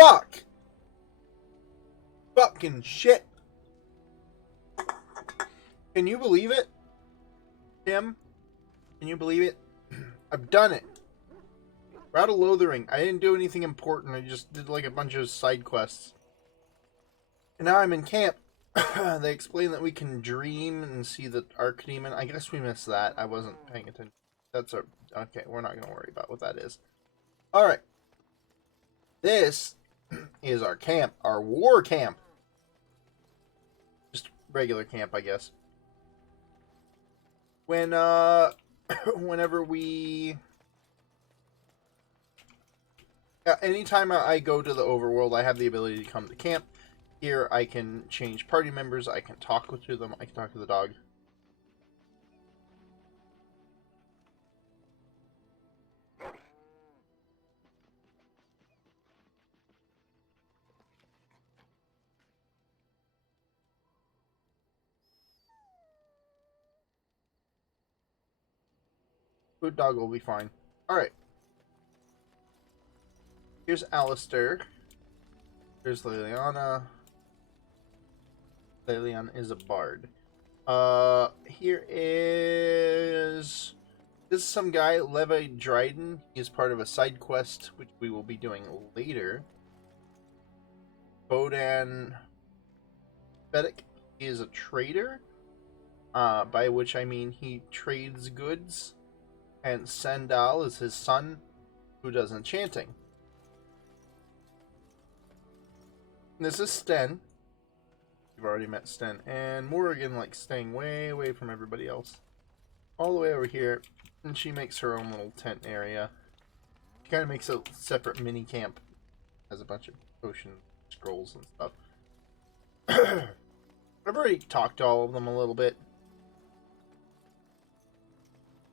Fuck! Fucking shit. Can you believe it? Tim? Can you believe it? I've done it. We're out of Lothering. I didn't do anything important. I just did like a bunch of side quests. And now I'm in camp. They explain that we can dream and see the Archdemon. I guess we missed that. I wasn't paying attention. That's a... Okay, we're not going to worry about what that is. Alright. This is our camp. Our war camp. Just regular camp, I guess. When, whenever we... anytime I go to the overworld, I have the ability to come to camp. Here, I can change party members. I can talk to them. I can talk to the dog. Good dog will be fine. Alright. Here's Alistair. Here's Liliana. Liliana is a bard. Here is... This is some guy, Levi Dryden. He is part of a side quest, which we will be doing later. Bodan Fedek. He is a trader. By which I mean he trades goods. And Sandal is his son, who does enchanting. This is Sten. You've already met Sten. And Morrigan likes staying way away from everybody else. All the way over here. And she makes her own little tent area. She kind of makes a separate mini camp. Has a bunch of potion scrolls and stuff. I've already talked to all of them a little bit.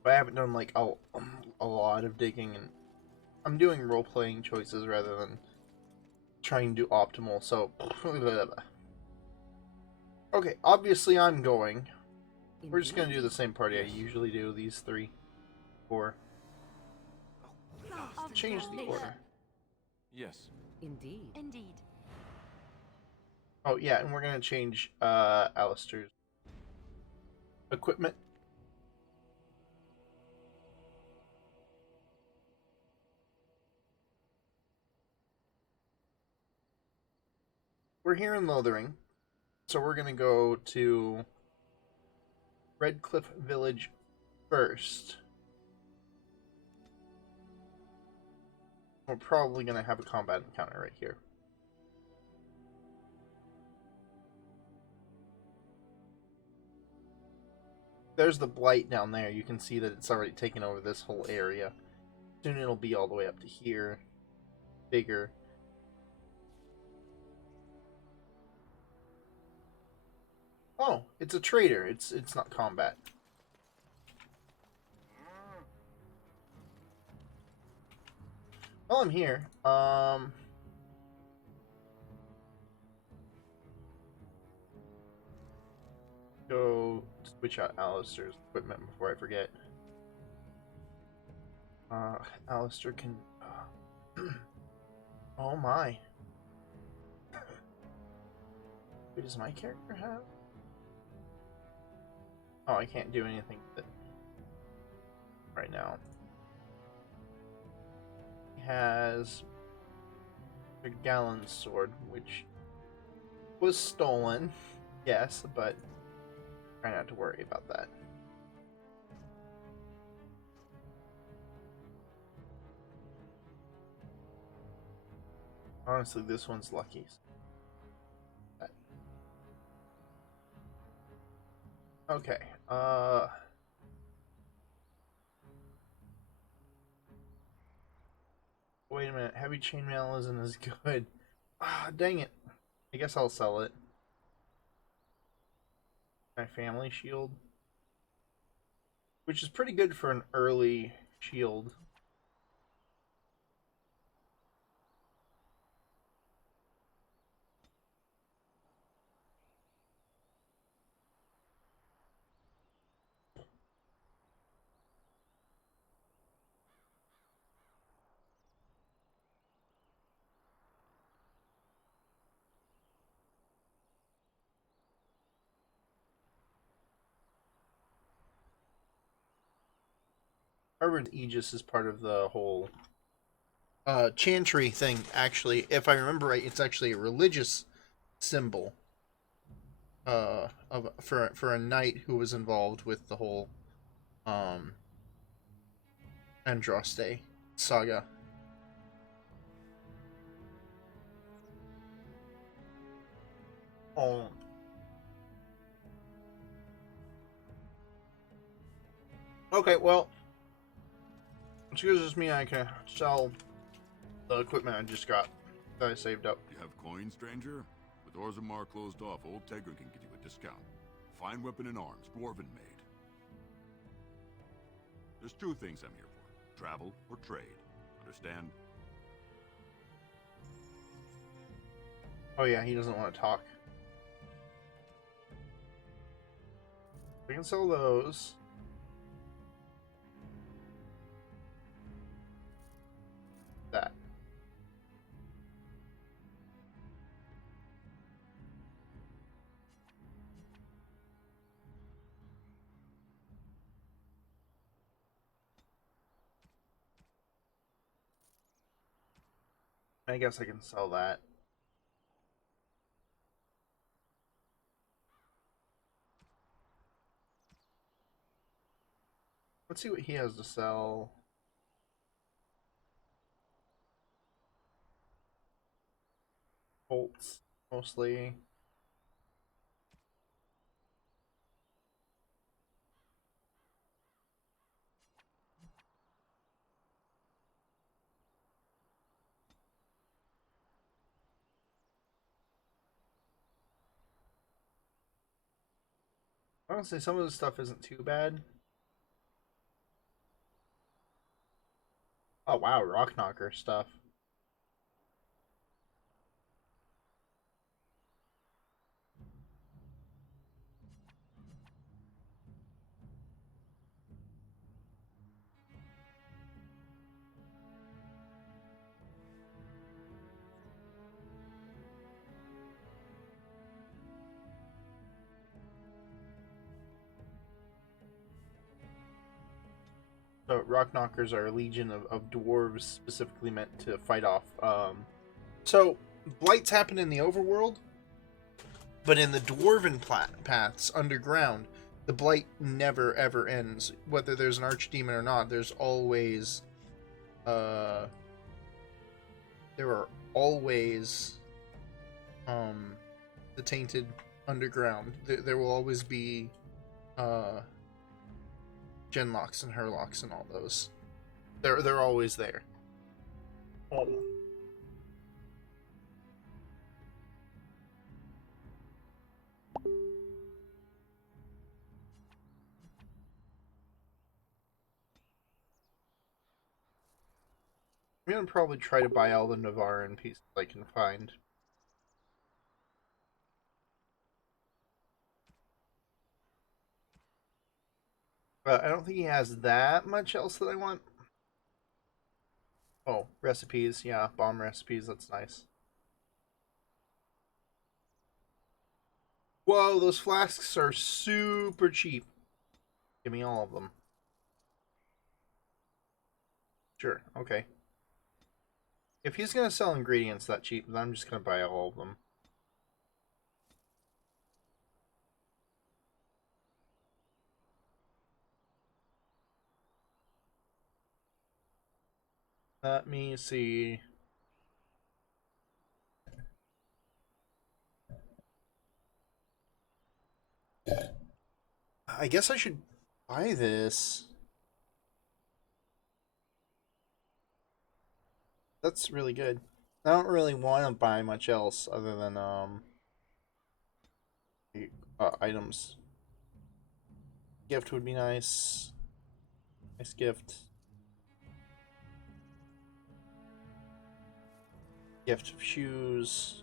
But I haven't done like a lot of digging. And I'm doing role-playing choices rather than trying to do optimal, so... Okay, obviously I'm going. We're just gonna do the same party I usually do, these 3, 4. Change the order. Yes. Indeed. Indeed. Oh, yeah, and we're gonna change Alistair's equipment. We're here in Lothering, so we're gonna go to Redcliffe Village first. We're probably gonna have a combat encounter right here. There's the blight down there. You can see that it's already taken over this whole area. Soon it'll be all the way up to here. Bigger. Oh, it's a trader. It's not combat. While I'm here, go switch out Alistair's equipment before I forget. Alistair can... oh my. Wait, does my character have... Oh, I can't do anything with it right now. He has a Gallon's sword, which was stolen, yes, but try not to worry about that. Honestly, this one's lucky. Okay, wait a minute, heavy chainmail isn't as good. Ah, dang it. I guess I'll sell it. My family shield. Which is pretty good for an early shield. Harvard Aegis is part of the whole chantry thing. Actually, if I remember right, it's actually a religious symbol. Of for a knight who was involved with the whole um Andraste saga. Oh. Okay, well, excuse me, I can sell the equipment I just got that I saved up. You have coins, stranger? With Orzammar closed off, Old Tegra can give you a discount. Fine weapon and arms, dwarven made. There's two things I'm here for. Travel or trade. Understand? Oh yeah, he doesn't want to talk. We can sell those. That. I guess I can sell that. Let's see what he has to sell. Bolts, mostly. Honestly, some of the stuff isn't too bad. Oh wow, rock knocker stuff. So rock knockers are a legion of dwarves specifically meant to fight off. So blights happen in the overworld, but in the dwarven paths underground, the blight never ever ends. Whether there's an archdemon or not, there are always the tainted underground. There will always be Genlocks and Herlocks and all those. They're always there. Oh. I'm gonna probably try to buy all the Navaran pieces I can find. But I don't think he has that much else that I want. Oh, recipes. Yeah, bomb recipes. That's nice. Whoa, those flasks are super cheap. Give me all of them. Sure, okay. If he's gonna sell ingredients that cheap, then I'm just gonna buy all of them. Let me see. I guess I should buy this. That's really good. I don't really want to buy much else other than items. Gift would be nice. Nice gift. Gift of shoes.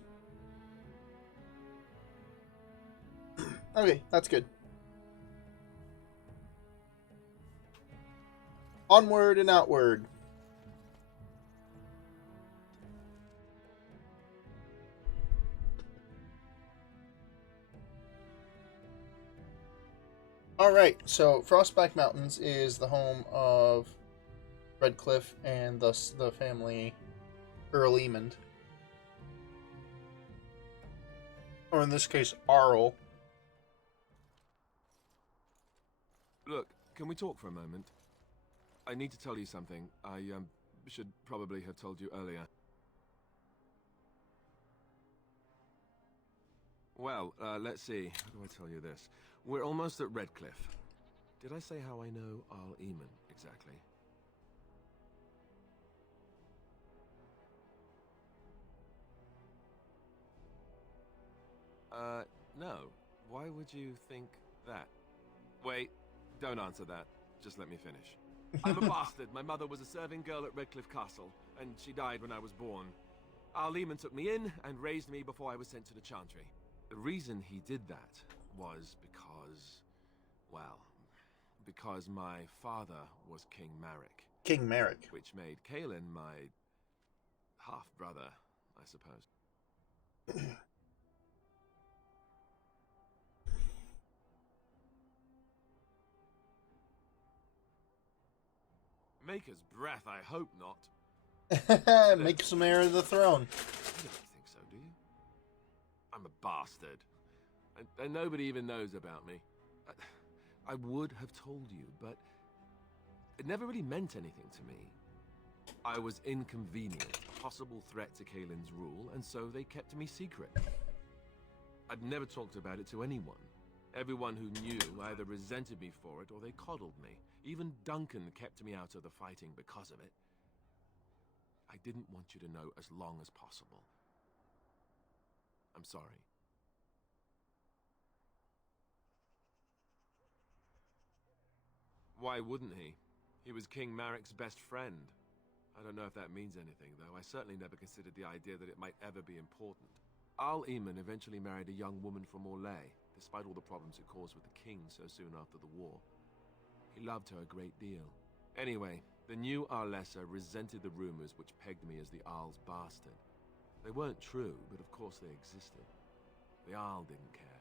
Okay, that's good. Onward and outward. Alright, so Frostback Mountains is the home of Redcliffe and thus the family Earl Emond. Or in this case, Arl. Look, can we talk for a moment? I need to tell you something. I should probably have told you earlier. Well, let's see. How do I tell you this? We're almost at Redcliffe. Did I say how I know Arl Eamon exactly? No. Why would you think that? Wait, don't answer that. Just let me finish. I'm a bastard. My mother was a serving girl at Redcliffe Castle, and she died when I was born. Arl Eamon took me in and raised me before I was sent to the Chantry. The reason he did that was because, well, because my father was King Marek. King Marek. Which made Kaelin my half-brother, I suppose. Maker's breath, I hope not. Make some heir of the throne. You don't think so, do you? I'm a bastard. And nobody even knows about me. I would have told you, but it never really meant anything to me. I was inconvenient, a possible threat to Kaelin's rule, and so they kept me secret. I'd never talked about it to anyone. Everyone who knew either resented me for it or they coddled me. Even Duncan kept me out of the fighting because of it. I didn't want you to know as long as possible. I'm sorry. Why wouldn't he? He was King Marek's best friend. I don't know if that means anything, though. I certainly never considered the idea that it might ever be important. Arl Eamon eventually married a young woman from Orlais, despite all the problems it caused with the king so soon after the war. He loved her a great deal. Anyway, the new Arlessa resented the rumors which pegged me as the Arl's bastard. They weren't true, but of course they existed. The Arl didn't care,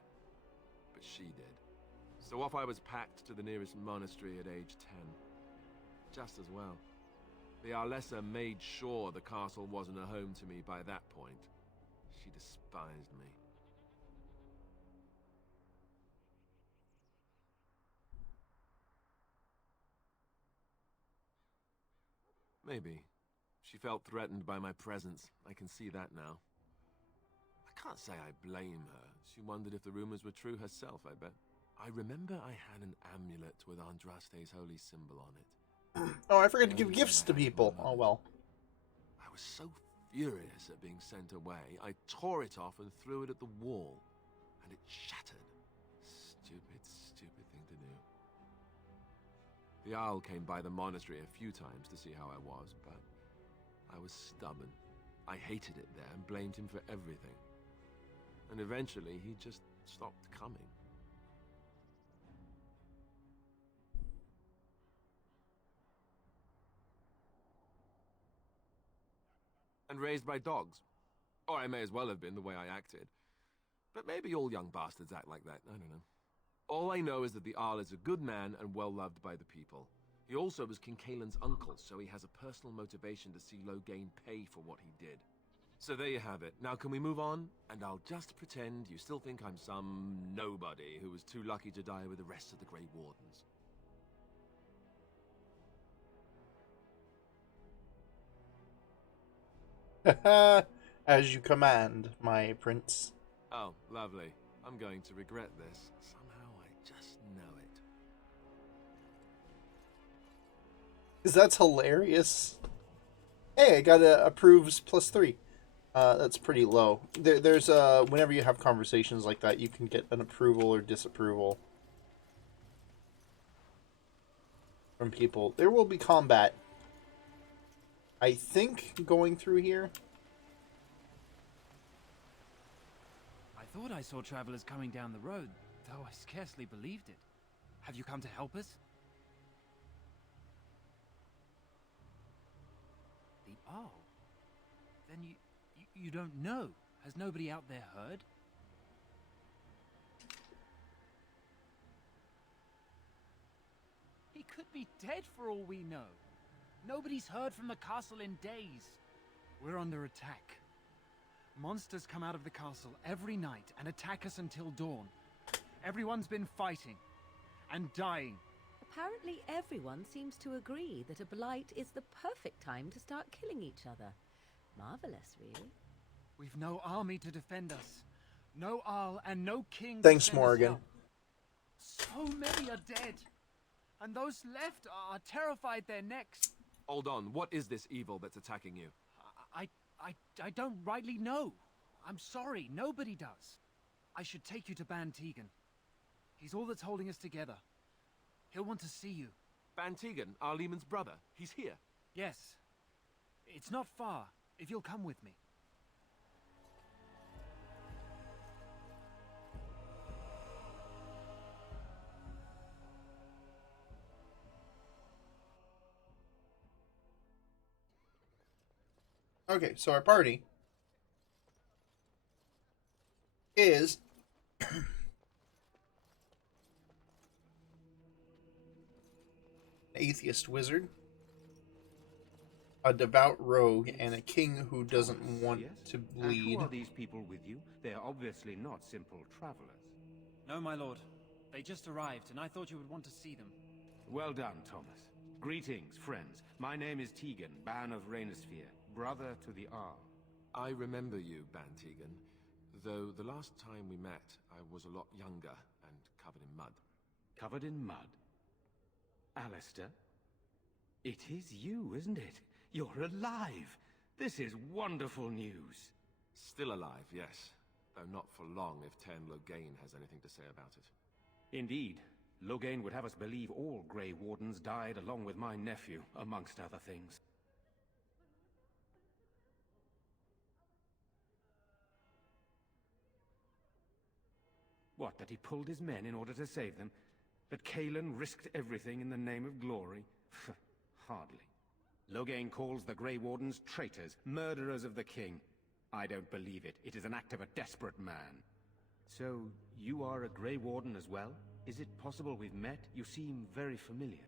but she did. So off I was packed to the nearest monastery at age 10. Just as well. The Arlessa made sure the castle wasn't a home to me by that point. She despised me. Maybe. She felt threatened by my presence. I can see that now. I can't say I blame her. She wondered if the rumors were true herself, I bet. I remember I had an amulet with Andraste's holy symbol on it. Oh, I forgot to give gifts to people. Oh, well. I was so furious at being sent away, I tore it off and threw it at the wall. And it shattered. Stupid, stupid thing to do. The Owl came by the monastery a few times to see how I was, but I was stubborn. I hated it there and blamed him for everything. And eventually, he just stopped coming. And raised by dogs. Or I may as well have been, the way I acted. But maybe all young bastards act like that, I don't know. All I know is that the Arl is a good man and well-loved by the people. He also was King Kaelin's uncle, so he has a personal motivation to see Loghain pay for what he did. So there you have it. Now can we move on? And I'll just pretend you still think I'm some nobody who was too lucky to die with the rest of the Grey Wardens. As you command, my prince. Oh, lovely. I'm going to regret this. Somehow I just know it. Because that's hilarious. Hey, I got a approves +3. That's pretty low. There's whenever you have conversations like that, you can get an approval or disapproval from people. There will be combat. I think going through here. I thought I saw travelers coming down the road, though I scarcely believed it. Have you come to help us? The Arl? Then you don't know. Has nobody out there heard? He could be dead for all we know. Nobody's heard from the castle in days. We're under attack. Monsters come out of the castle every night and attack us until dawn. Everyone's been fighting and dying. Apparently everyone seems to agree that a blight is the perfect time to start killing each other. Marvelous, really. We've no army to defend us. No Arl and no king. Thanks, to send us Morgan. help. So many are dead. And those left are terrified they're next. Hold on, what is this evil that's attacking you? I don't rightly know. I'm sorry, nobody does. I should take you to Ban Tegan. He's all that's holding us together. He'll want to see you. Ban Tegan, Arlemon's brother. He's here. Yes. It's not far, if you'll come with me. Okay, so our party is atheist wizard, a devout rogue, and a king who doesn't want Yes? to And bleed. who are these people with you? They are obviously not simple travelers. No, my lord. They just arrived, and I thought you would want to see them. Well done, Thomas. Greetings, friends. My name is Tegan, Ban of Rainersphere, brother to the Arl. I remember you, Ban Tegan. Though the last time we met, I was a lot younger and covered in mud. Covered in mud. Alistair? It is you, isn't it? You're alive! This is wonderful news. Still alive, yes. Though not for long if Ten Loghain has anything to say about it. Indeed. Loghain would have us believe all Grey Wardens died along with my nephew, amongst other things. What, that he pulled his men in order to save them? That Cailan risked everything in the name of glory? Hardly. Loghain calls the Grey Wardens traitors, murderers of the king. I don't believe it. It is an act of a desperate man. So, you are a Grey Warden as well? Is it possible we've met? You seem very familiar.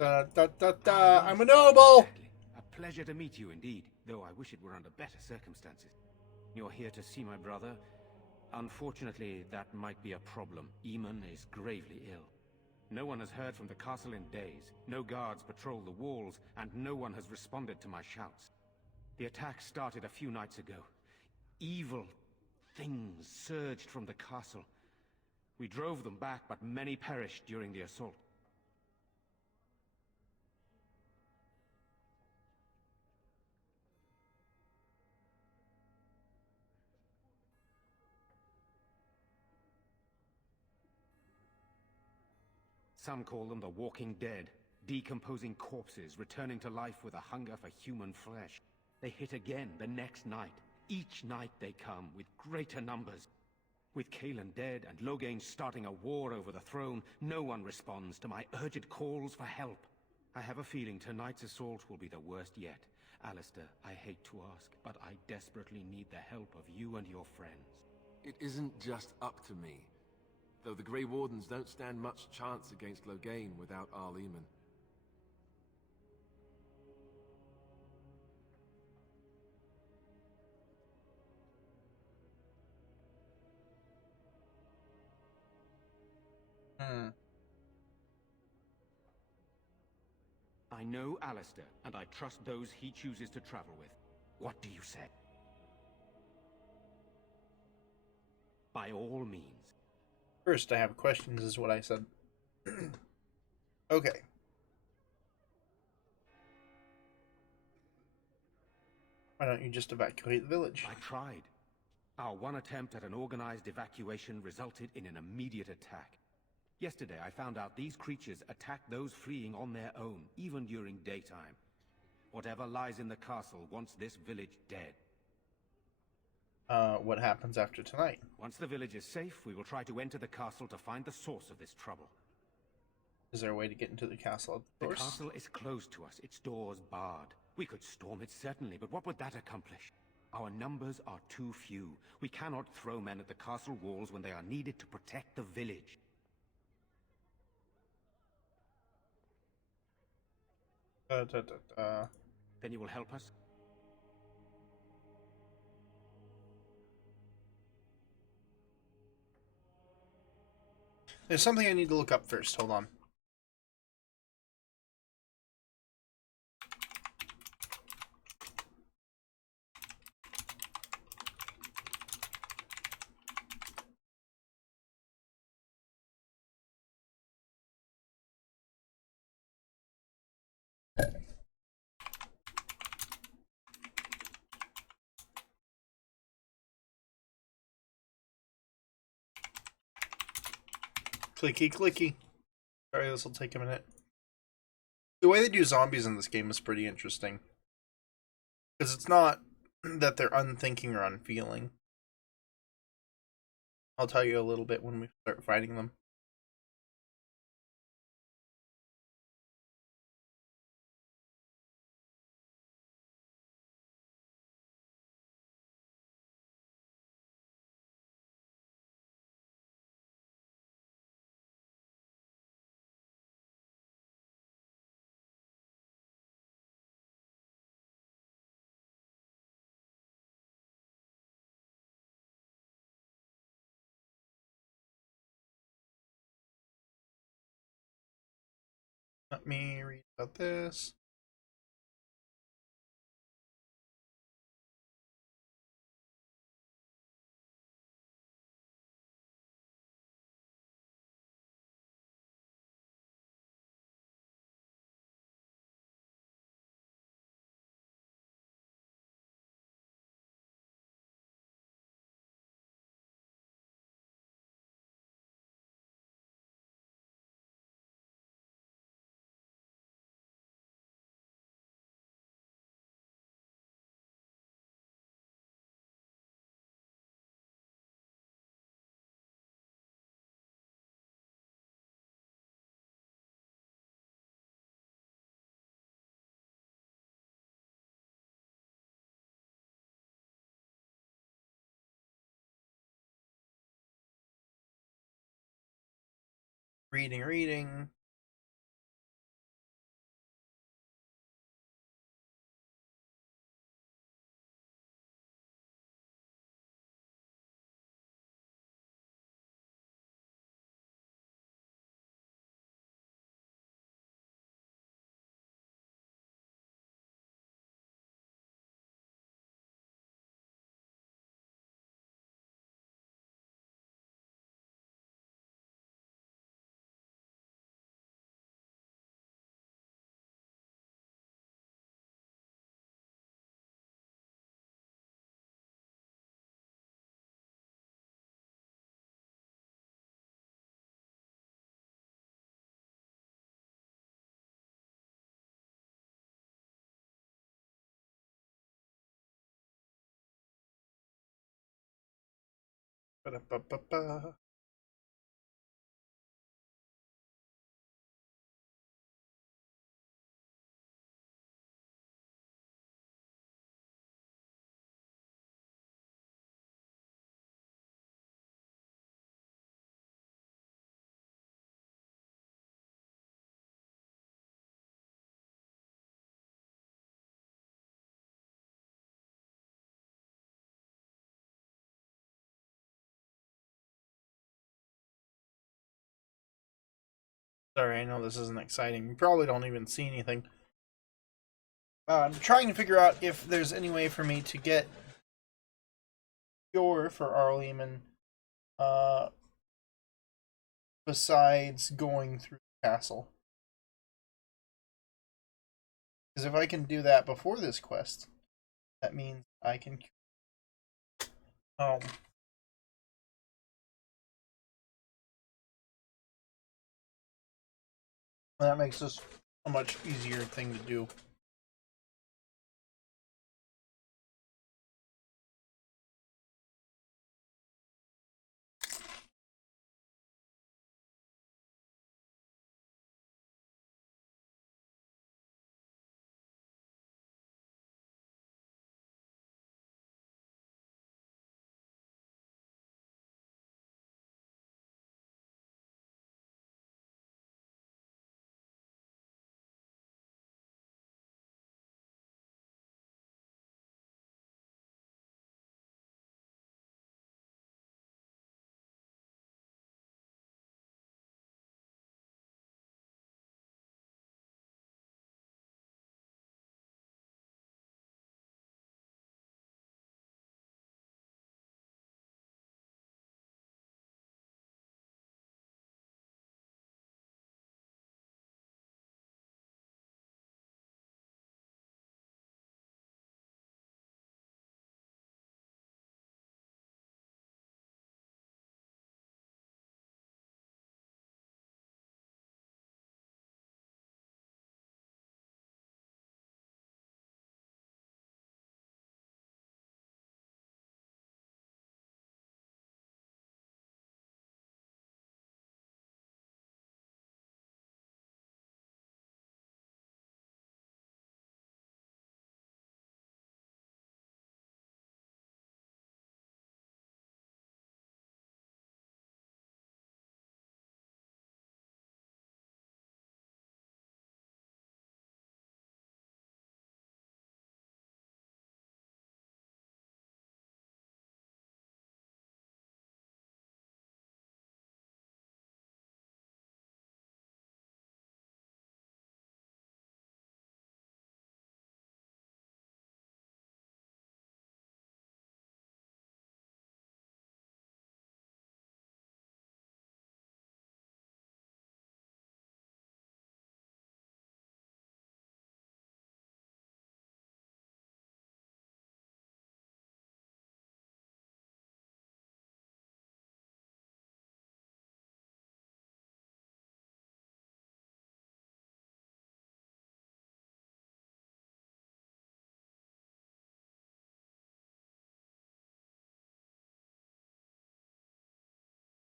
I'm a noble! Exactly. A pleasure to meet you indeed, though I wish it were under better circumstances. You're here to see my brother. Unfortunately, that might be a problem. Eamon is gravely ill. No one has heard from the castle in days. No guards patrol the walls, and no one has responded to my shouts. The attack started a few nights ago. Evil things surged from the castle. We drove them back, but many perished during the assault. Some call them the Walking Dead, decomposing corpses returning to life with a hunger for human flesh. They hit again the next night. Each night they come with greater numbers. With Cailan dead and Loghain starting a war over the throne, no one responds to my urgent calls for help. I have a feeling tonight's assault will be the worst yet. Alistair, I hate to ask, but I desperately need the help of you and your friends. It isn't just up to me. Though the Grey Wardens don't stand much chance against Loghain without Arleman. I know Alistair, and I trust those he chooses to travel with. What do you say? By all means. First, I have questions, is what I said. Okay. Why don't you just evacuate the village? I tried. Our one attempt at an organized evacuation resulted in an immediate attack. Yesterday, I found out these creatures attack those fleeing on their own, even during daytime. Whatever lies in the castle wants this village dead. What happens after tonight? Once the village is safe, we will try to enter the castle to find the source of this trouble. Is there a way to get into the castle? Of The course. castle is closed to us, its doors barred. We could storm it certainly, but what would that accomplish? Our numbers are too few. We cannot throw men at the castle walls when they are needed to protect the village. Then you will help us? There's something I need to look up first. Hold on. Clicky, clicky. Sorry, this will take a minute. The way they do zombies in this game is pretty interesting. Because it's not that they're unthinking or unfeeling. I'll tell you a little bit when we start fighting them. Let me read about this. Reading. Ba-da-ba-ba-ba. Sorry, I know this isn't exciting. You probably don't even see anything. I'm trying to figure out if there's any way for me to get cure for Arl Eamon, besides going through the castle. Because if I can do that before this quest, that means I can. That makes this a much easier thing to do.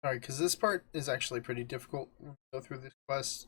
Alright, because this part is actually pretty difficult when we go through this quest.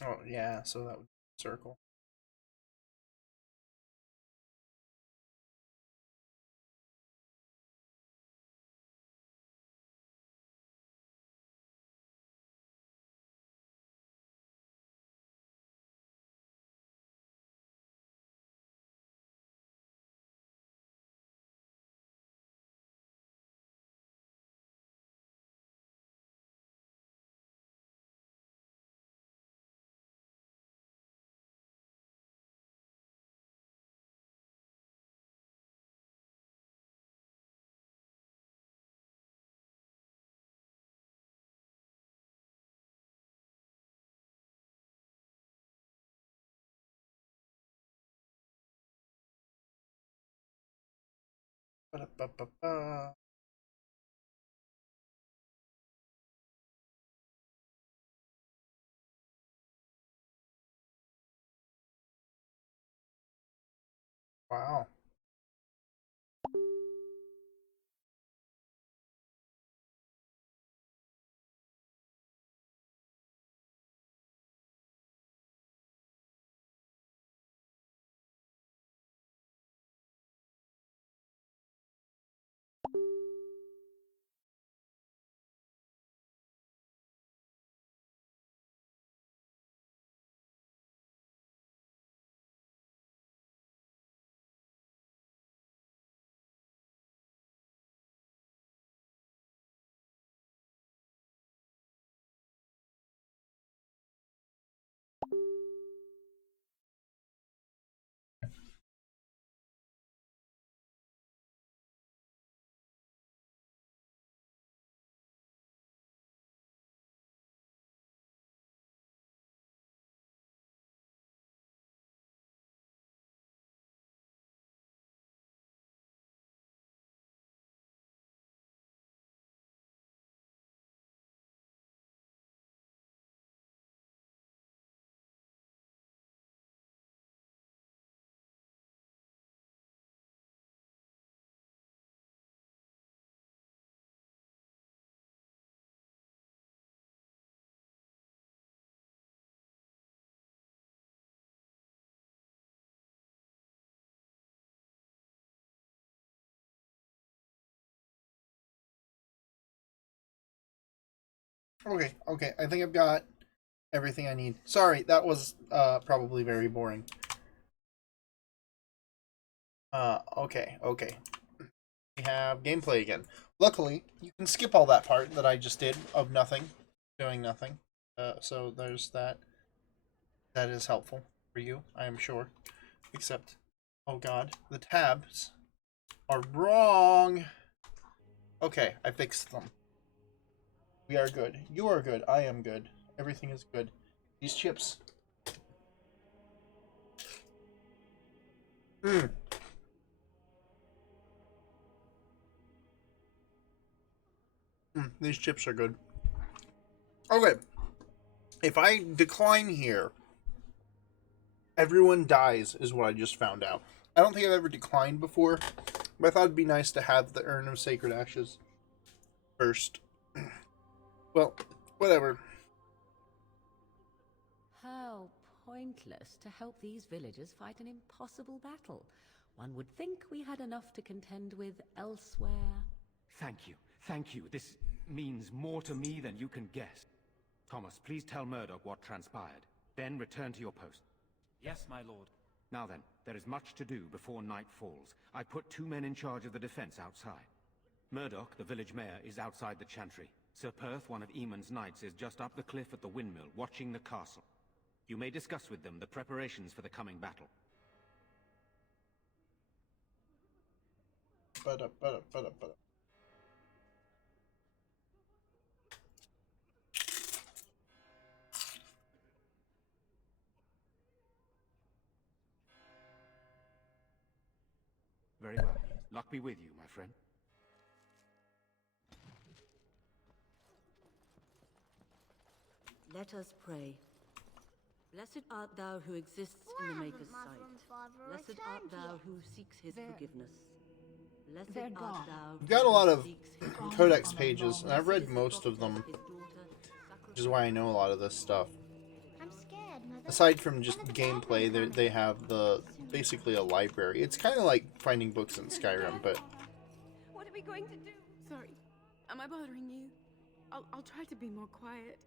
Oh, yeah, so that would be a circle. Ba-da-ba-ba-ba. Wow. Okay, okay. I think I've got everything I need. Sorry, that was probably very boring. Okay, okay. We have gameplay again. Luckily, you can skip all that part that I just did of nothing, doing nothing. So there's that. That is helpful for you, I am sure. Except, oh god, the tabs are wrong. Okay, I fixed them. We are good. You are good. I am good. Everything is good. These chips. Mm. These chips are good. Okay. If I decline here, everyone dies, is what I just found out. I don't think I've ever declined before, but I thought it'd be nice to have the Urn of Sacred Ashes first. Well, whatever. How pointless to help these villagers fight an impossible battle. One would think we had enough to contend with elsewhere. Thank you. Thank you. This means more to me than you can guess. Thomas, please tell Murdoch what transpired. Then return to your post. Yes, my lord. Now then, there is much to do before night falls. I put 2 men in charge of the defense outside. Murdoch, the village mayor, is outside the chantry. Sir Perth, one of Eamon's knights, is just up the cliff at the windmill, watching the castle. You may discuss with them the preparations for the coming battle. Ba-da-ba-da-ba-da-ba-da. Very well. Luck be with you, my friend. Let us pray. Blessed art thou who exists in the Maker's sight. Blessed art thou who seeks his forgiveness. Blessed art thou I've got a lot of who seeks his codex pages, and I've Blessed read is the most of prophet, them, his daughter, which is why I know a lot of this stuff. I'm scared, Mother. Aside from just Another gameplay, goblin they have basically a library. It's kind of like finding books in Skyrim, but What are we going to do? Sorry. Am I bothering you? I'll try to be more quiet.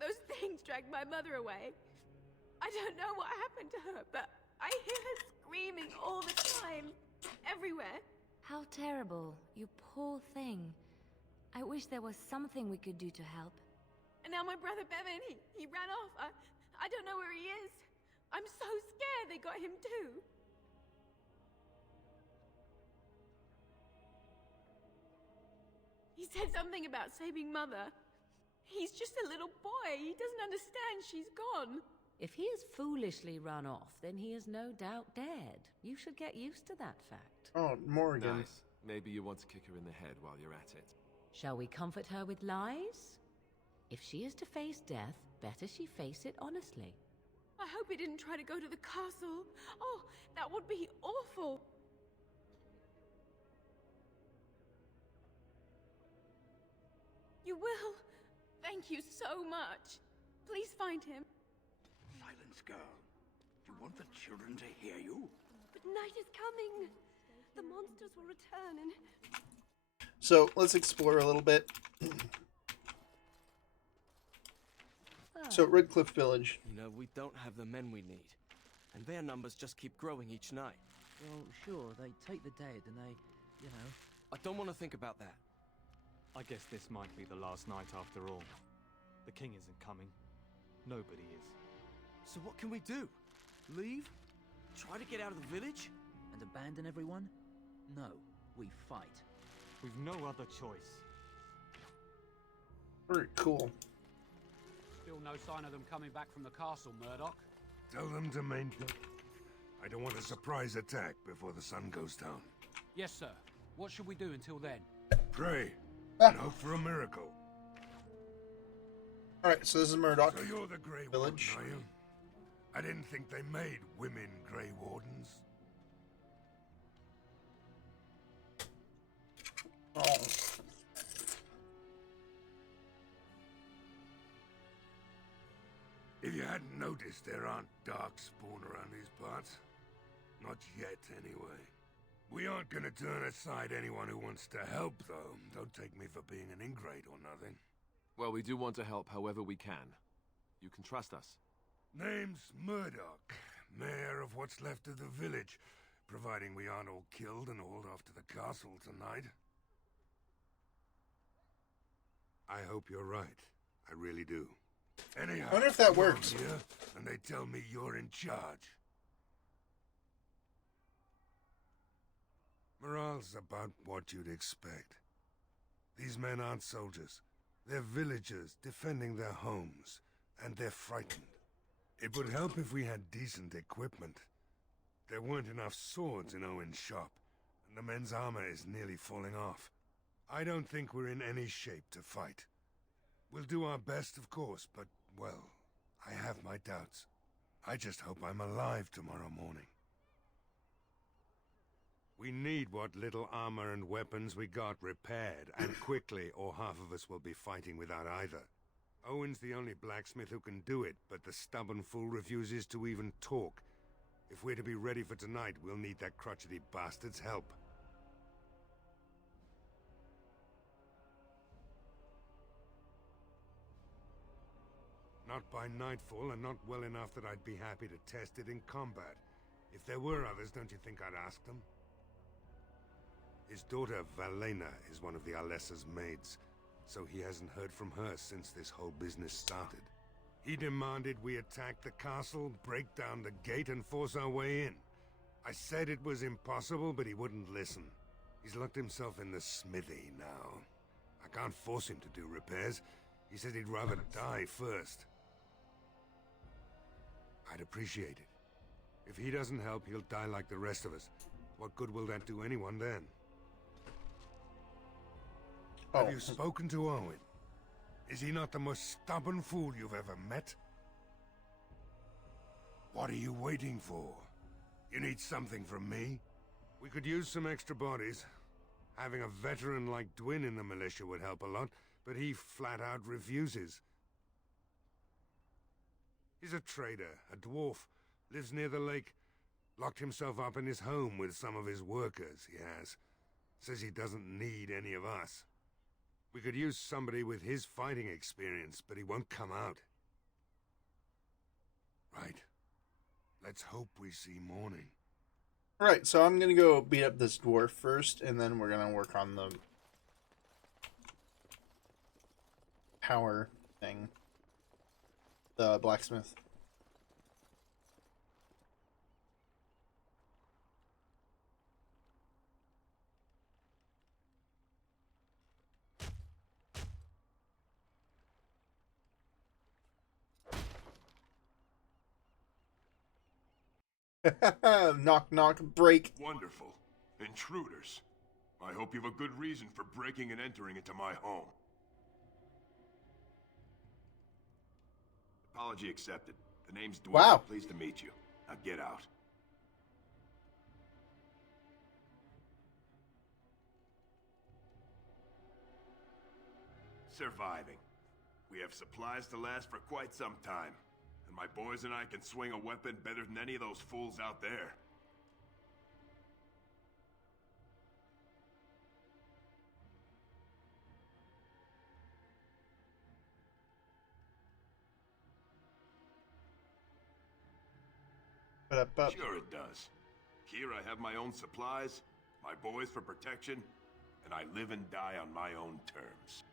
Those things dragged my mother away. I don't know what happened to her, but I hear her screaming all the time. Everywhere. How terrible, you poor thing. I wish there was something we could do to help. And now my brother Bevan, he ran off. I don't know where he is. I'm so scared they got him too. He said something about saving Mother. He's just a little boy. He doesn't understand she's gone. If he has foolishly run off, then he is no doubt dead. You should get used to that fact. oh, Morrigan. Nice. Maybe you want to kick her in the head while you're at it. Shall we comfort her with lies? If she is to face death, better she face it honestly. I hope he didn't try to go to the castle. Oh, that would be awful. You will. Thank you so much. Please find him. Silence, girl. You want the children to hear you? But night is coming. The monsters will return and... So let's explore a little bit. So Redcliffe Village. You know, we don't have the men we need. And their numbers just keep growing each night. Well, sure, they take the dead and they, you know... I don't want to think about that. I guess this might be the last night after all. The king isn't coming. Nobody is. So what can we do? Leave? Try to get out of the village? And abandon everyone? No, we fight. We've no other choice. Very cool. Still no sign of them coming back from the castle, Murdoch. Tell them to maintain. I don't want a surprise attack before the sun goes down. Yes, sir. What should we do until then? Pray and hope for a miracle. Alright, so this is Murdoch So you're the Grey Village. Warden, are you? I didn't think they made women Grey Wardens. Oh. If you hadn't noticed, there aren't darkspawn around these parts. Not yet, anyway. We aren't gonna turn aside anyone who wants to help, though. Don't take me for being an ingrate or nothing. Well, we do want to help however we can. You can trust us. Name's Murdoch, mayor of what's left of the village, providing we aren't all killed and hauled off to the castle tonight. I hope you're right. I really do. Anyhow, I wonder if that you're works. Here, and they tell me you're in charge. Morale's about what you'd expect. These men aren't soldiers. They're villagers defending their homes, and they're frightened. It would help if we had decent equipment. There weren't enough swords in Owen's shop, and the men's armor is nearly falling off. I don't think we're in any shape to fight. We'll do our best, of course, but, well, I have my doubts. I just hope I'm alive tomorrow morning. We need what little armor and weapons we got repaired, and quickly, or half of us will be fighting without either. Owen's the only blacksmith who can do it, but the stubborn fool refuses to even talk. If we're to be ready for tonight, we'll need that crotchety bastard's help. Not by nightfall, and not well enough that I'd be happy to test it in combat. If there were others, don't you think I'd ask them? His daughter, Valena, is one of the Alessa's maids, so he hasn't heard from her since this whole business started. He demanded we attack the castle, break down the gate, and force our way in. I said it was impossible, but he wouldn't listen. He's locked himself in the smithy now. I can't force him to do repairs. He said he'd rather die first. I'd appreciate it. If he doesn't help, he'll die like the rest of us. What good will that do anyone then? Oh. Have you spoken to Owen? Is he not the most stubborn fool you've ever met? What are you waiting for? You need something from me? We could use some extra bodies. Having a veteran like Dwyn in the militia would help a lot, but he flat out refuses. He's a trader, a dwarf, lives near the lake, locked himself up in his home with some of his workers, he has. Says he doesn't need any of us. We could use somebody with his fighting experience, but he won't come out. Right. Let's hope we see morning. Alright, so I'm gonna go beat up this dwarf first, and then we're gonna work on the power thing. The blacksmith. Knock, knock, break. Wonderful. Intruders. I hope you have a good reason for breaking and entering into my home. Apology accepted. The name's Dwayne. Wow. Pleased to meet you. Now get out. Surviving. We have supplies to last for quite some time. And my boys and I can swing a weapon better than any of those fools out there. Sure it does. Here I have my own supplies, my boys for protection, and I live and die on my own terms.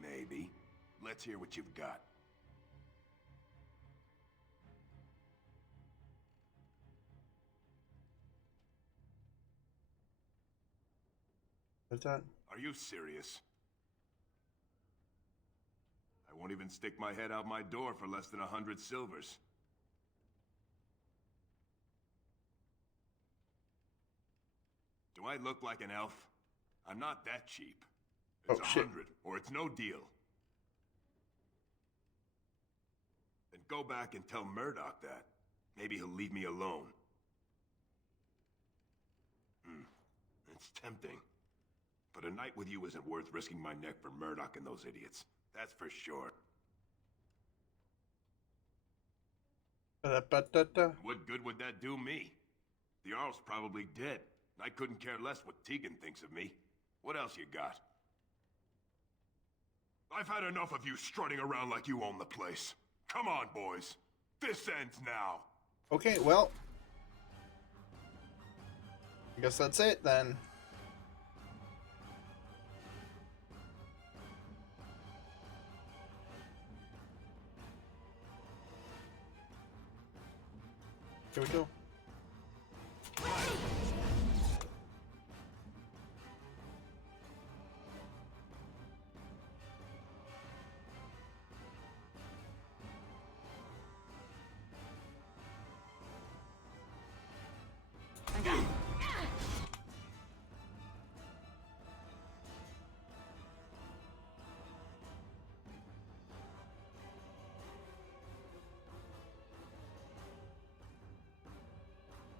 Maybe. Let's hear what you've got. What's that? Are you serious? I won't even stick my head out my door for less than 100 silvers. Do I look like an elf? I'm not that cheap. It's 100, or it's no deal. Then go back and tell Murdoch that. Maybe he'll leave me alone. It's tempting. But a night with you isn't worth risking my neck for Murdoch and those idiots. That's for sure. What good would that do me? The Jarl's probably dead. I couldn't care less what Tegan thinks of me. What else you got? I've had enough of you strutting around like you own the place. Come on, boys. This ends now. Okay, well, I guess that's it then. Here we go.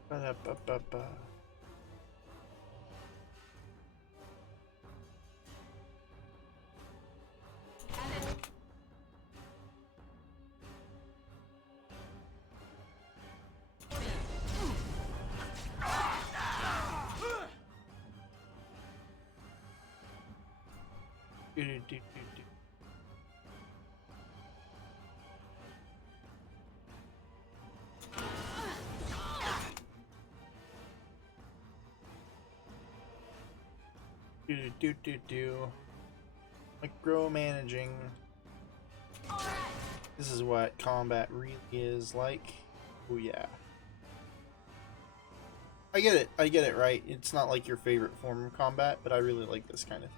Ba-da-ba-ba-ba. Do-do-do-do-do. Do-do-do-do-do. Micromanaging. This is what combat really is like. Oh yeah. I get it, right? It's not like your favorite form of combat, but I really like this kind of.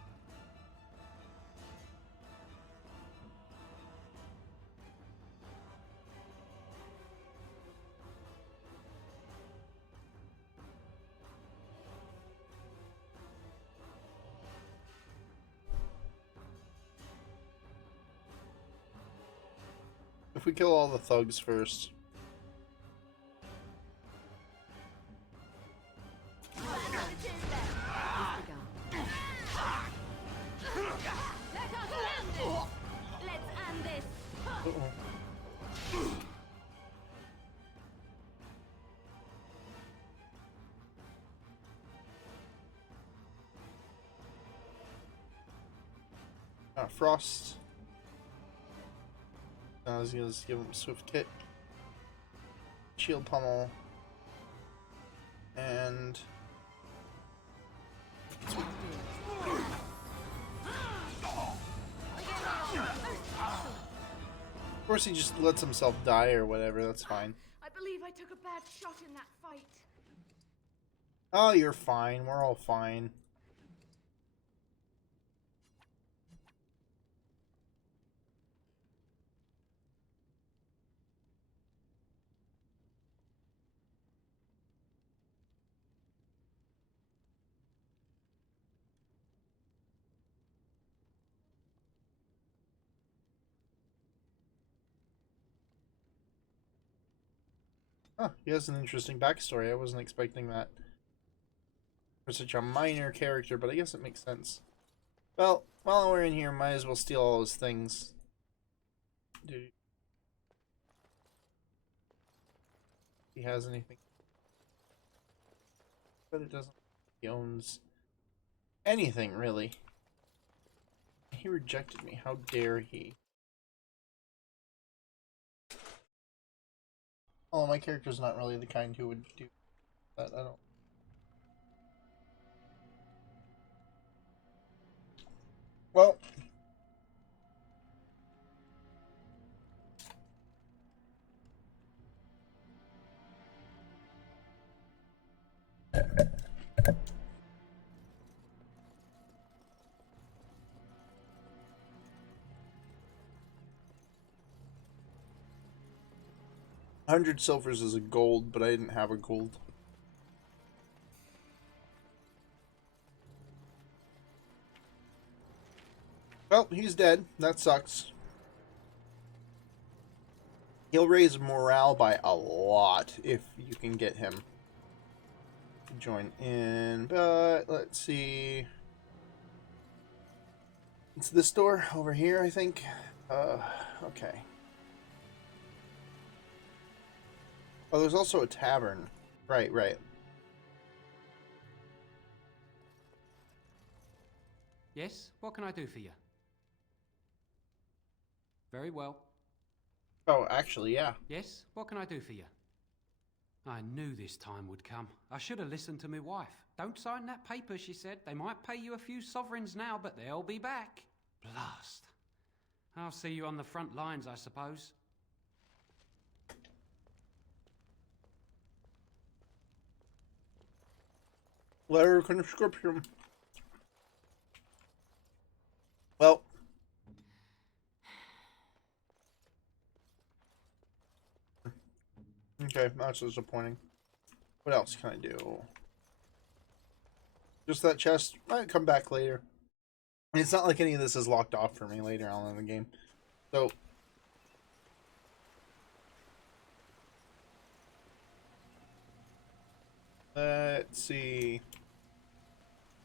If we kill all the thugs first. Frost. I was gonna just give him Swift Kick, Shield Pummel, and of course he just lets himself die or whatever. That's fine. I believe I took a bad shot in that fight. Oh, you're fine. We're all fine. Huh, he has an interesting backstory. I wasn't expecting that for such a minor character, but I guess it makes sense. Well, while we're in here, might as well steal all his things. Dude. He has anything. But it doesn't. He owns anything, really. He rejected me. How dare he? Oh, my character's not really the kind who would do that. I don't. Well. $100 silvers is a gold, but I didn't have a gold. Well, he's dead. That sucks. He'll raise morale by a lot if you can get him to join in. But let's see. It's this door over here, I think. Okay. Oh, there's also a tavern. Right, right. Yes? What can I do for you? Very well. Oh, actually, yeah. Yes? What can I do for you? I knew this time would come. I should have listened to my wife. Don't sign that paper, she said. They might pay you a few sovereigns now, but they'll be back. Blast. I'll see you on the front lines, I suppose. Letter of conscription. Well. Okay, that's disappointing. What else can I do? Just that chest. Might come back later. It's not like any of this is locked off for me later on in the game. So. Let's see.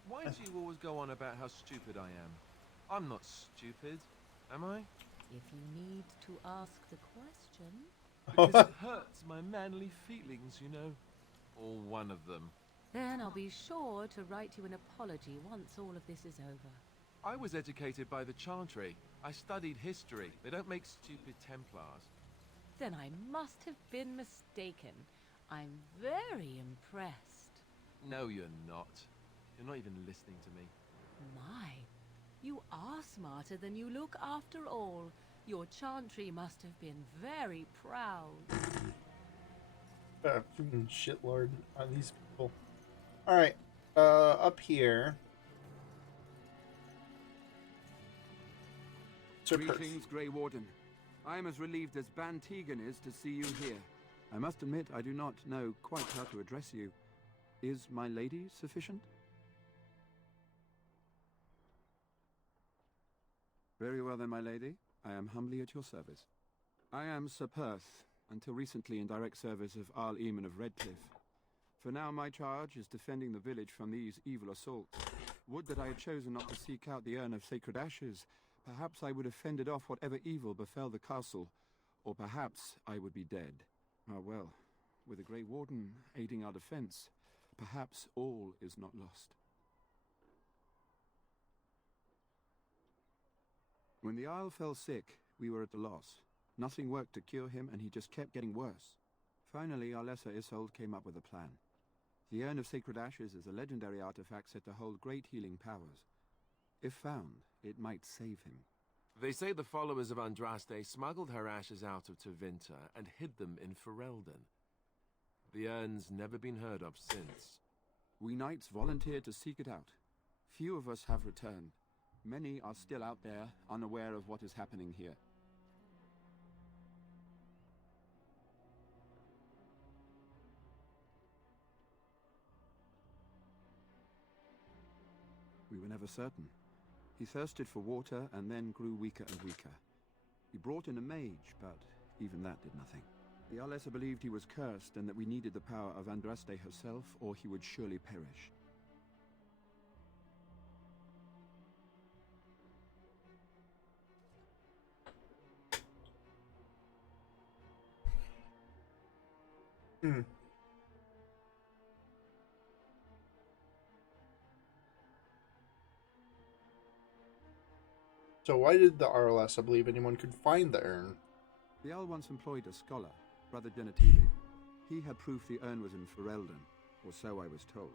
Why do you always go on about how stupid I am? I'm not stupid, am I? If you need to ask the question. Because it hurts my manly feelings, you know. Or one of them. Then I'll be sure to write you an apology once all of this is over. I was educated by the Chantry. I studied history. They don't make stupid Templars. Then I must have been mistaken. I'm very impressed. No, you're not. You're not even listening to me. My, you are smarter than you look after all. Your Chantry must have been very proud. Shitlord on these people. Alright, up here. Greetings, Grey Warden. I am as relieved as Ban Tegan is to see you here. I must admit, I do not know quite how to address you. Is my lady sufficient? Very well then, my lady. I am humbly at your service. I am Sir Perth, until recently in direct service of Arl Eamon of Redcliffe. For now, my charge is defending the village from these evil assaults. Would that I had chosen not to seek out the urn of sacred ashes. Perhaps I would have fended off whatever evil befell the castle, or perhaps I would be dead. Ah well, with the Grey Warden aiding our defense, perhaps all is not lost. When the Isle fell sick, we were at a loss. Nothing worked to cure him, and he just kept getting worse. Finally, our lesser Isolde came up with a plan. The Urn of Sacred Ashes is a legendary artifact said to hold great healing powers. If found, it might save him. They say the followers of Andraste smuggled her ashes out of Tevinter and hid them in Ferelden. The urn's never been heard of since. We knights volunteered to seek it out. Few of us have returned. Many are still out there, unaware of what is happening here. We were never certain. He thirsted for water and then grew weaker and weaker. We brought in a mage, but even that did nothing. The Arlessa believed he was cursed and that we needed the power of Andraste herself, or he would surely perish. So why did the Arlessa believe anyone could find the urn? The Jarl once employed a scholar, Brother Genetili. He had proof the urn was in Ferelden, or so I was told.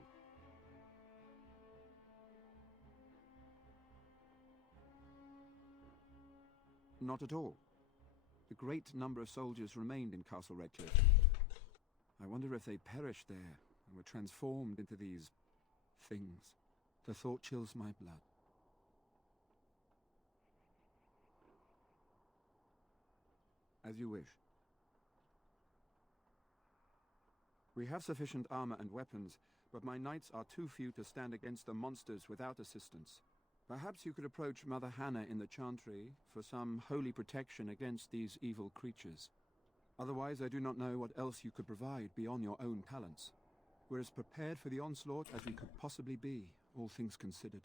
Not at all. A great number of soldiers remained in Castle Redcliffe. I wonder if they perished there and were transformed into these things. The thought chills my blood. As you wish. We have sufficient armor and weapons, but my knights are too few to stand against the monsters without assistance. Perhaps you could approach Mother Hannah in the Chantry for some holy protection against these evil creatures. Otherwise, I do not know what else you could provide beyond your own talents. We're as prepared for the onslaught as we could possibly be, all things considered.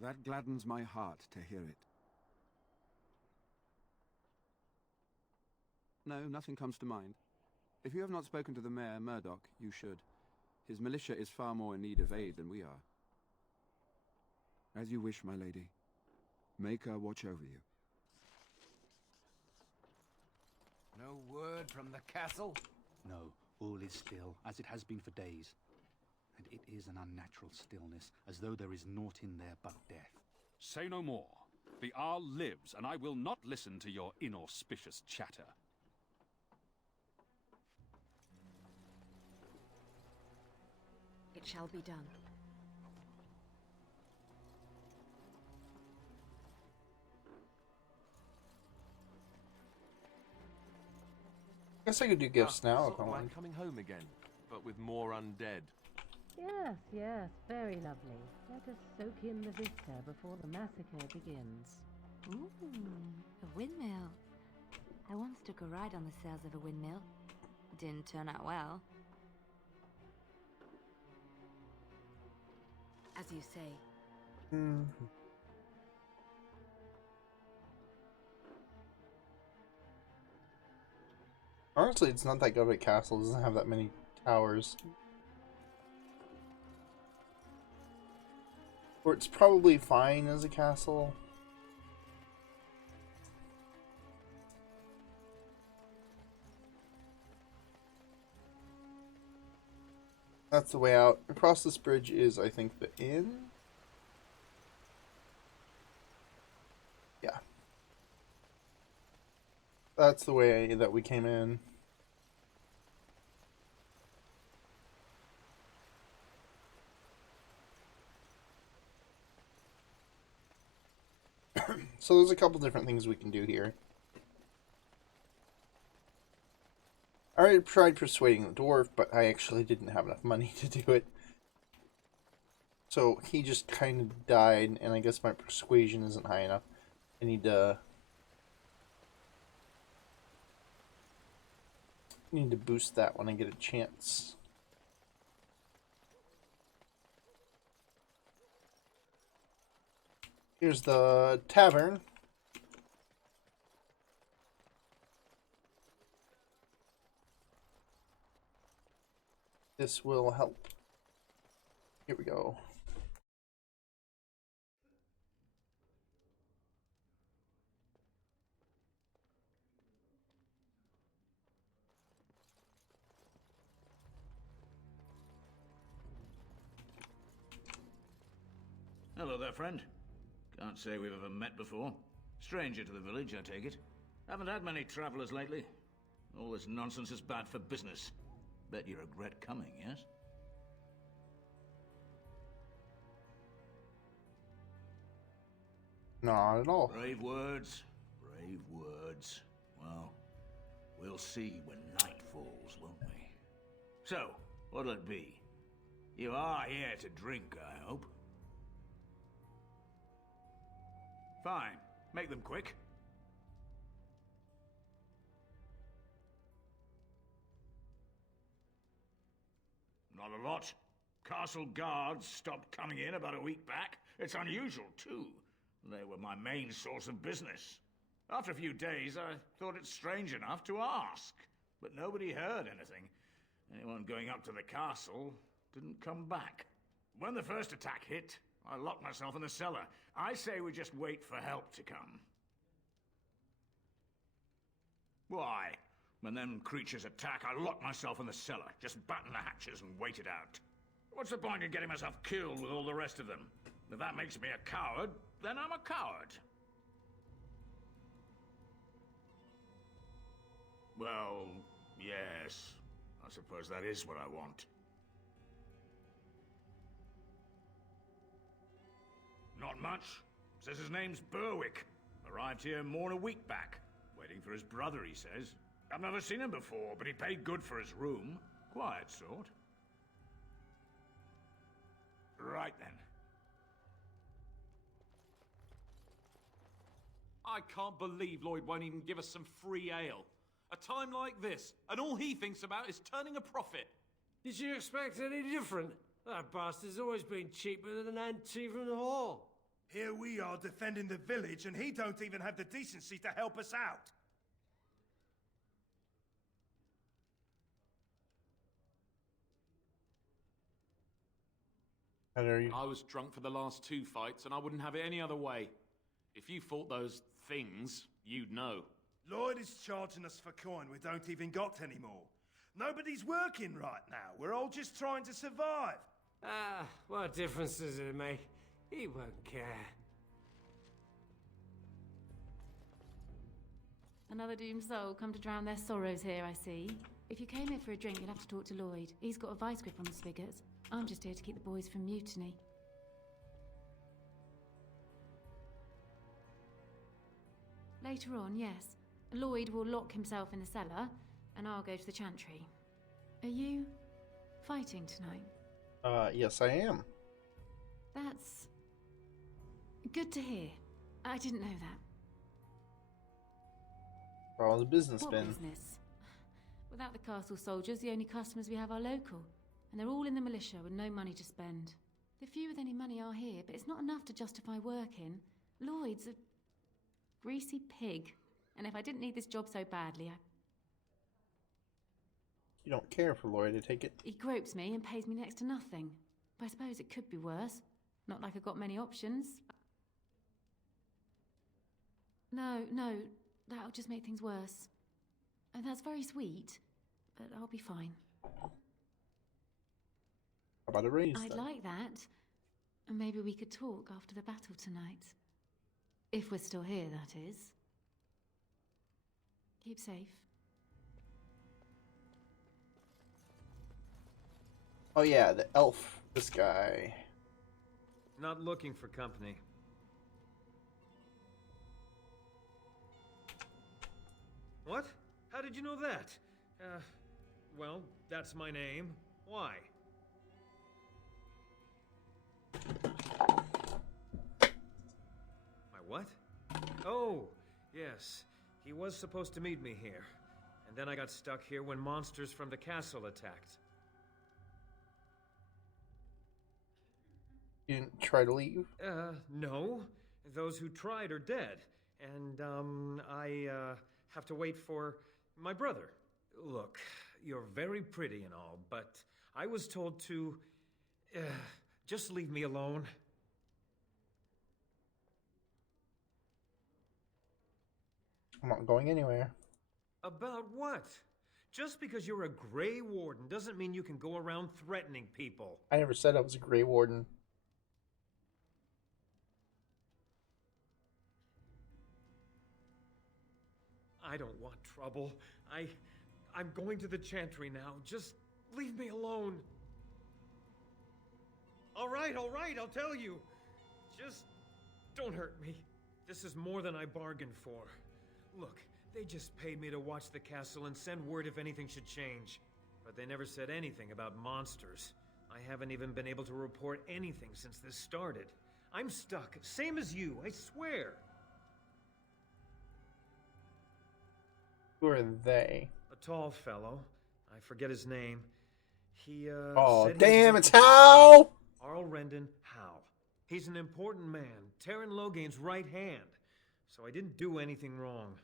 That gladdens my heart to hear it. No, nothing comes to mind. If you have not spoken to the Mayor, Murdoch, you should. His militia is far more in need of aid than we are. As you wish, my lady. Maker watch over you. No word from the castle? No, all is still, as it has been for days. And it is an unnatural stillness, as though there is naught in there but death. Say no more. The Jarl lives, and I will not listen to your inauspicious chatter. It shall be done. Guess I could do gifts now if I Sort of want. like coming home again, but with more undead. Yes, yes, very lovely. Let us soak in the vista before the massacre begins. Ooh, a windmill. I once took a ride on the sails of a windmill. Didn't turn out well. As you say. Honestly, it's not that good of a castle. It doesn't have that many towers. Or it's probably fine as a castle. That's the way out. Across this bridge is, I think, the inn. Yeah. That's the way that we came in. So there's a couple different things we can do here. I already tried persuading the dwarf, but I actually didn't have enough money to do it. So he just kind of died, and I guess my persuasion isn't high enough. I need to boost that when I get a chance. Here's the tavern. This will help. Here we go. Hello there, friend. Can't say we've ever met before. Stranger to the village, I take it. Haven't had many travelers lately. All this nonsense is bad for business. Bet you regret coming, yes? Not at all. Brave words. Brave words. Well, we'll see when night falls, won't we? So, what'll it be? You are here to drink, I hope. Fine. Make them quick. Not a lot. Castle guards stopped coming in about a week back. It's unusual, too. They were my main source of business. After a few days, I thought it strange enough to ask. But nobody heard anything. Anyone going up to the castle didn't come back. When the first attack hit, I locked myself in the cellar. I say we just wait for help to come. Why? When them creatures attack, I lock myself in the cellar. Just batten the hatches and wait it out. What's the point in getting myself killed with all the rest of them? If that makes me a coward, then I'm a coward. Well, yes. I suppose that is what I want. Not much. Says his name's Berwick. Arrived here more than a week back. Waiting for his brother, he says. I've never seen him before, but he paid good for his room. Quiet sort. Right then. I can't believe Lloyd won't even give us some free ale. A time like this, and all he thinks about is turning a profit. Did you expect any different? That bastard's always been cheaper than an Antivan Hall. Here we are defending the village, and he don't even have the decency to help us out. I was drunk for the last 2 fights, and I wouldn't have it any other way. If you fought those things, you'd know. Lloyd is charging us for coin we don't even got anymore. Nobody's working right now. We're all just trying to survive. Ah, what difference does it make? He won't care. Another doomed soul come to drown their sorrows here, I see. If you came here for a drink, you'll have to talk to Lloyd. He's got a vice grip on the spigots. I'm just here to keep the boys from mutiny. Later on, yes. Lloyd will lock himself in the cellar, and I'll go to the chantry. Are you fighting tonight? Yes I am. That's good to hear. I didn't know that. How's the business What been? business? Without the castle soldiers, the only customers we have are local. And they're all in the militia with no money to spend. The few with any money are here, but it's not enough to justify working. Lloyd's a greasy pig. And if I didn't need this job so badly, You don't care for Lloyd, I take it? he gropes me and pays me next to nothing. But I suppose it could be worse. Not like I've got many options. No, that'll just make things worse. And that's very sweet, but I'll be fine. How about a raise? I'd then? like that. And maybe we could talk after the battle tonight. If we're still here, that is. Keep safe. Oh yeah, the elf. This guy. Not looking for company. What? How did you know that? Well, that's my name. Why? My what? Oh, yes. He was supposed to meet me here. And then I got stuck here when monsters from the castle attacked. You didn't try to leave? No. Those who tried are dead. And, I have to wait for my brother. Look, you're very pretty and all, but I was told to, just leave me alone. I'm not going anywhere. About what? Just because you're a Grey Warden doesn't mean you can go around threatening people. I never said I was a Grey Warden. I don't want trouble. I'm going to the Chantry now. Just leave me alone. All right, I'll tell you. Just don't hurt me. This is more than I bargained for. Look, they just paid me to watch the castle and send word if anything should change. But they never said anything about monsters. I haven't even been able to report anything since this started. I'm stuck, same as you, I swear. Who are they? A tall fellow. I forget his name. He, Oh, said damn, he it's Hal! Arl Rendon Hal. He's an important man, Terran Logain's right hand. So I didn't do anything wrong.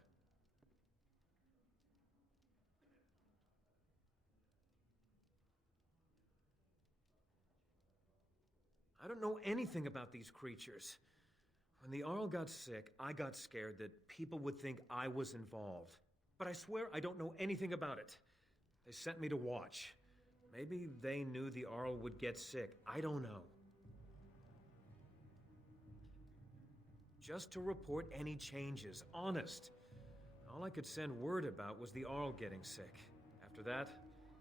I don't know anything about these creatures. When the Arl got sick, I got scared that people would think I was involved. But I swear I don't know anything about it. They sent me to watch. Maybe they knew the Arl would get sick. I don't know. Just to report any changes, honest. All I could send word about was the Arl getting sick. After that,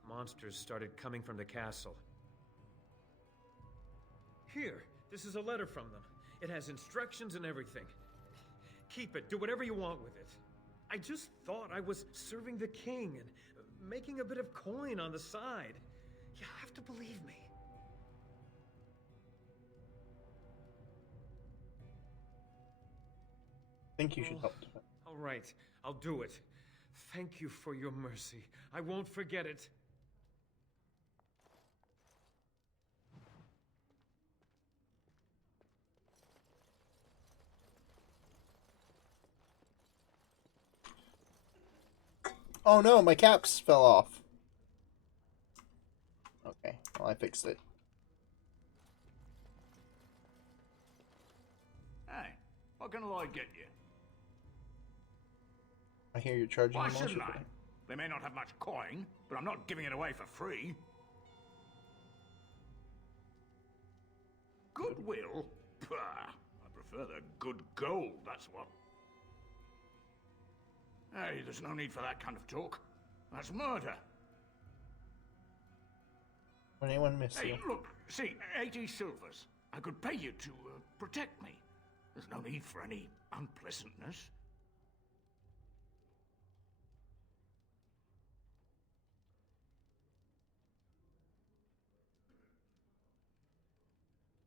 monsters started coming from the castle. Here, this is a letter from them. It has instructions and everything. Keep it, do whatever you want with it. I just thought I was serving the king and making a bit of coin on the side. You have to believe me. I think you should help. All right, I'll do it. Thank you for your mercy. I won't forget it. Oh no, my caps fell off. Okay, well I fixed it. Hey, what can Lloyd get you? I hear you're charging Why them also shouldn't for I? it. They may not have much coin, but I'm not giving it away for free. Goodwill? Pah, I prefer the good gold, that's what. Hey, there's no need for that kind of talk. That's murder. When anyone miss Hey, you. look, see, 80 silvers. I could pay you to protect me. There's no need for any unpleasantness.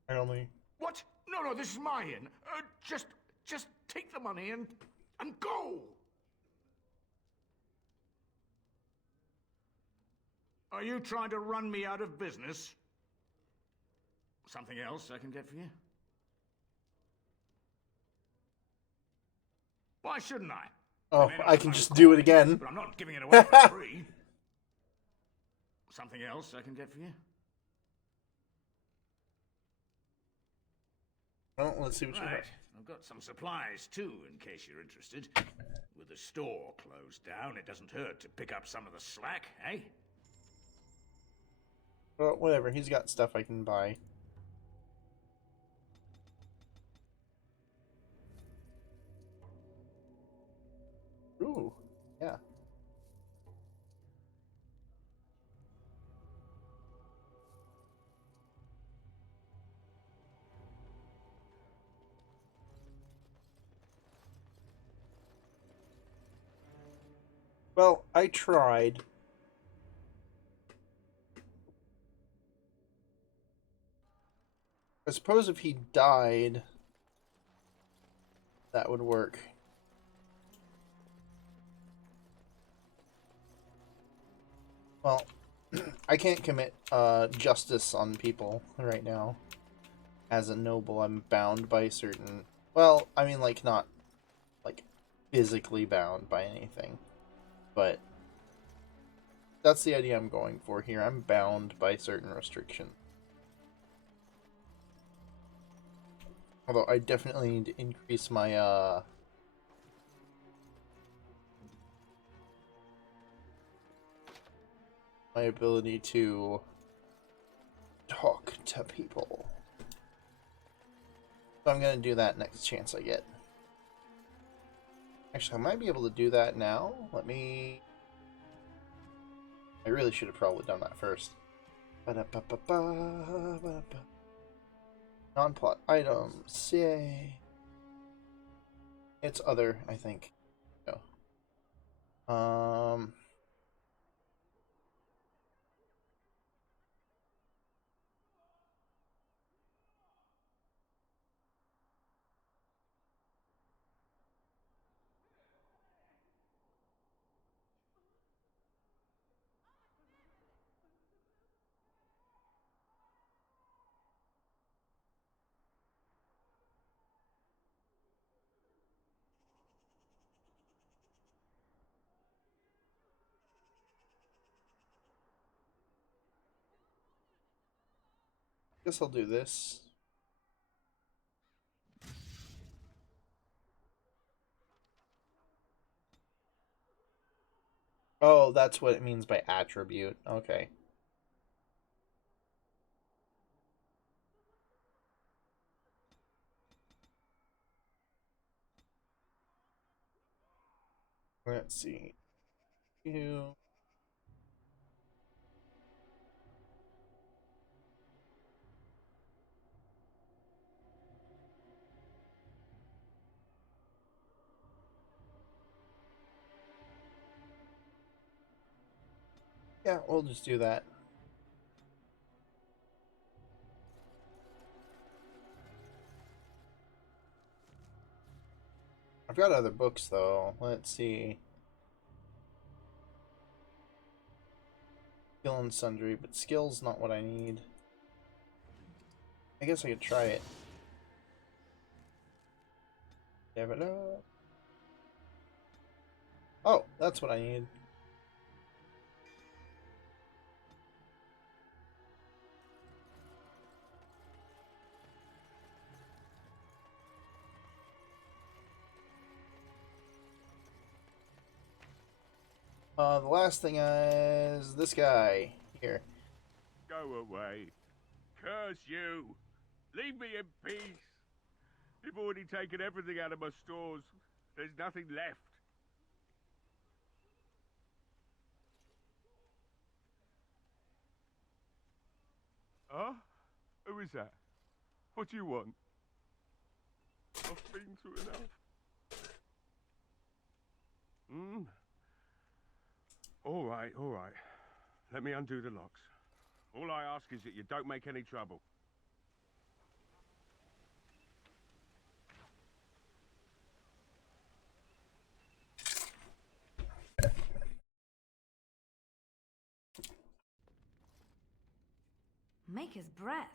I only. What? No, this is my inn. Just take the money and go. Are you trying to run me out of business? Something else I can get for you? Why shouldn't I? Oh, I can just do it again. But I'm not giving it away for free. Something else I can get for you? Well, let's see what you Right, have. I've got some supplies too, in case you're interested. With the store closed down, it doesn't hurt to pick up some of the slack, eh? Well, whatever. He's got stuff I can buy. Ooh, yeah. Well, I tried. I suppose if he died, that would work. Well, I can't commit justice on people right now. As a noble, I'm bound by certain... Well, I mean, like, not, like, physically bound by anything. But that's the idea I'm going for here. I'm bound by certain restrictions. Although I definitely need to increase my, my ability to talk to people. So I'm gonna do that next chance I get. Actually, I might be able to do that now. Let me... I really should have probably done that first. Ba-da-ba-ba-ba-ba-ba. Non-plot items, yay. It's other, I think. No. Guess I'll do this. Oh, that's what it means by attribute. Okay. Let's see. You... Yeah, we'll just do that. I've got other books, though. Let's see. Skill and sundry, but skill's not what I need. I guess I could try it. Oh, that's what I need. The last thing is this guy here. Go away. Curse you. Leave me in peace. You've already taken everything out of my stores. There's nothing left. Huh? Who is that? What do you want? I've been through enough. All right, all right. Let me undo the locks. All I ask is that you don't make any trouble. Maker's breath.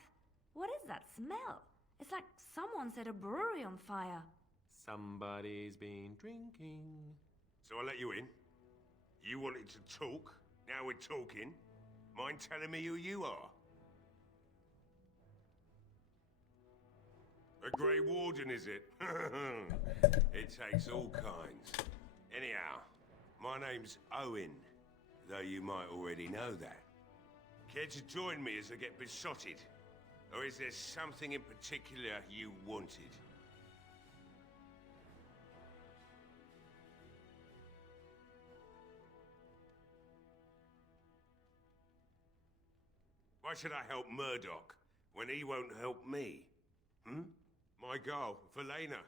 What is that smell? It's like someone set a brewery on fire. Somebody's been drinking. So I let you in. You wanted to talk. Now we're talking. Mind telling me who you are? The Grey Warden, is it? It takes all kinds. Anyhow, my name's Owen, though you might already know that. Care to join me as I get besotted? Or is there something in particular you wanted? Why should I help Murdoch when he won't help me? My girl, Velena,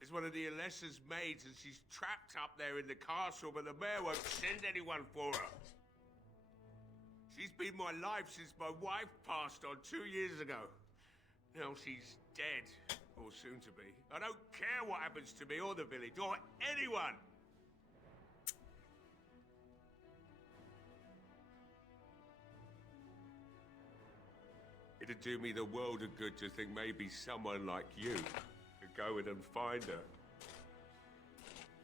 is one of the Alessa's maids, and she's trapped up there in the castle, but the mayor won't send anyone for her. She's been my life since my wife passed on 2 years ago. Now she's dead, or soon to be. I don't care what happens to me or the village, or anyone! It'd do me the world of good to think maybe someone like you could go in and find her.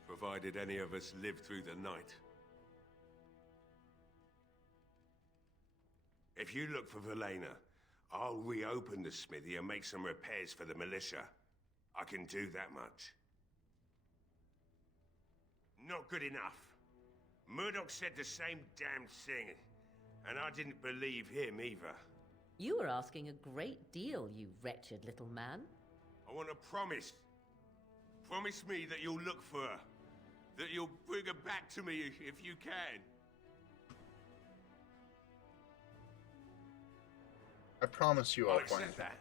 Provided any of us live through the night. If you look for Velena, I'll reopen the smithy and make some repairs for the militia. I can do that much. Not good enough. Murdoch said the same damn thing, and I didn't believe him either. You are asking a great deal, you wretched little man. I want a promise. Promise me that you'll look for her. That you'll bring her back to me if you can. I promise you I'll find accept that.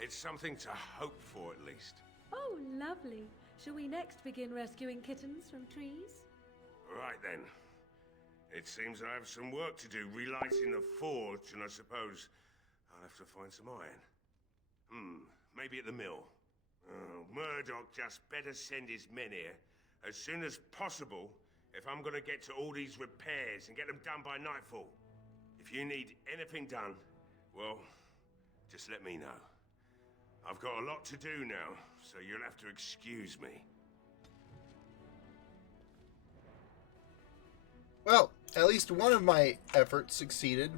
It's something to hope for, at least. Oh, lovely. Shall we next begin rescuing kittens from trees? Right then. It seems I have some work to do relighting the forge, and I suppose I'll have to find some iron. Maybe at the mill. Oh, Murdoch just better send his men here as soon as possible if I'm gonna get to all these repairs and get them done by nightfall. If you need anything done, well, just let me know. I've got a lot to do now, so you'll have to excuse me. Well, at least one of my efforts succeeded.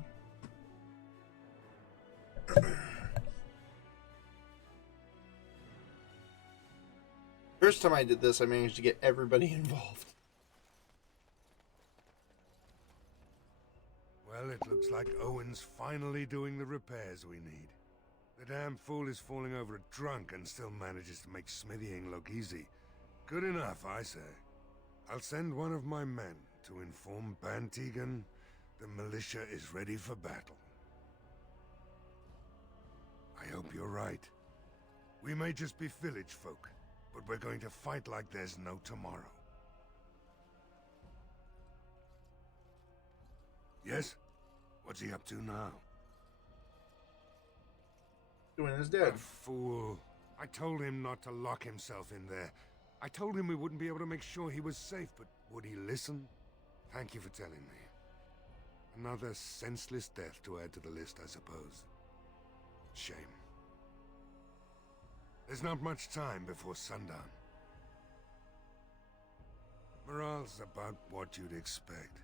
First time I did this, I managed to get everybody involved. Well, it looks like Owen's finally doing the repairs we need. The damn fool is falling over drunk and still manages to make smithying look easy. Good enough, I say. I'll send one of my men to inform Bantegan the militia is ready for battle. I hope you're right. We may just be village folk, but we're going to fight like there's no tomorrow. Yes? What's he up to now? Doing his dead. That fool. I told him not to lock himself in there. I told him we wouldn't be able to make sure he was safe, but would he listen? Thank you for telling me. Another senseless death to add to the list, I suppose. Shame. There's not much time before sundown. Morale's about what you'd expect.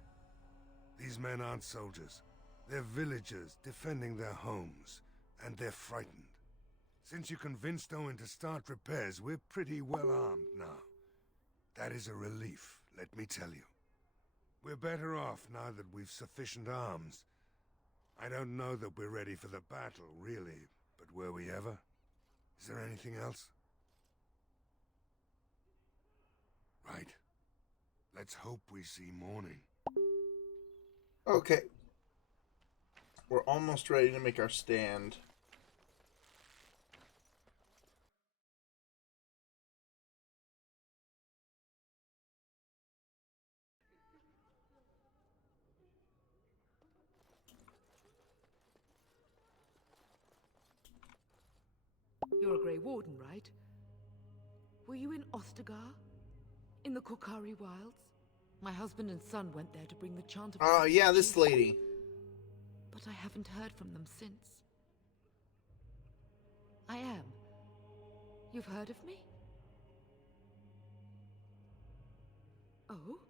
These men aren't soldiers. They're villagers defending their homes, and they're frightened. Since you convinced Owen to start repairs, we're pretty well armed now. That is a relief, let me tell you. We're better off now that we've sufficient arms. I don't know that we're ready for the battle, really, but were we ever? Is there anything else? Right. Let's hope we see morning. Okay. We're almost ready to make our stand. You're a Grey Warden, right? Were you in Ostagar? In the Korkari Wilds? My husband and son went there to bring the chant of... Oh, yeah, this lady. But I haven't heard from them since. I am. You've heard of me? Oh?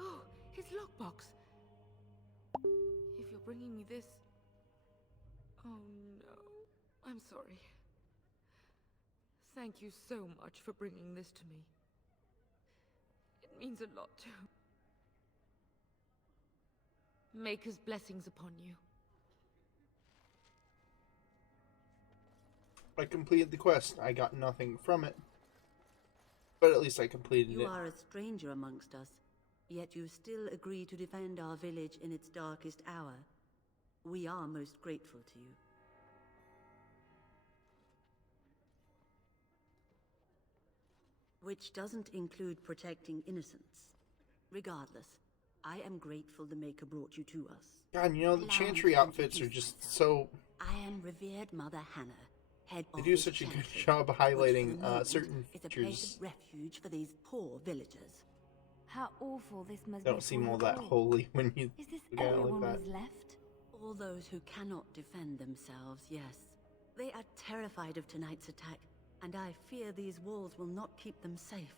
Oh, his lockbox. If you're bringing me this... Oh no. I'm sorry. Thank you so much for bringing this to me. It means a lot to... Maker's blessings upon you. I completed the quest. I got nothing from it. But at least I completed it. You are a stranger amongst us, yet you still agree to defend our village in its darkest hour. We are most grateful to you. Which doesn't include protecting innocents. Regardless, I am grateful the Maker brought you to us. God, you know, the Chantry outfits are just so... I am revered Mother Hannah, head They of do this such a good chantry, job which highlighting for the moment certain is a place features. of refuge for these poor villagers. How awful this must be. Don't seem for all you that holy when you Is this look at it everyone like that. who's left? All those who cannot defend themselves, yes. They are terrified of tonight's attack, and I fear these walls will not keep them safe.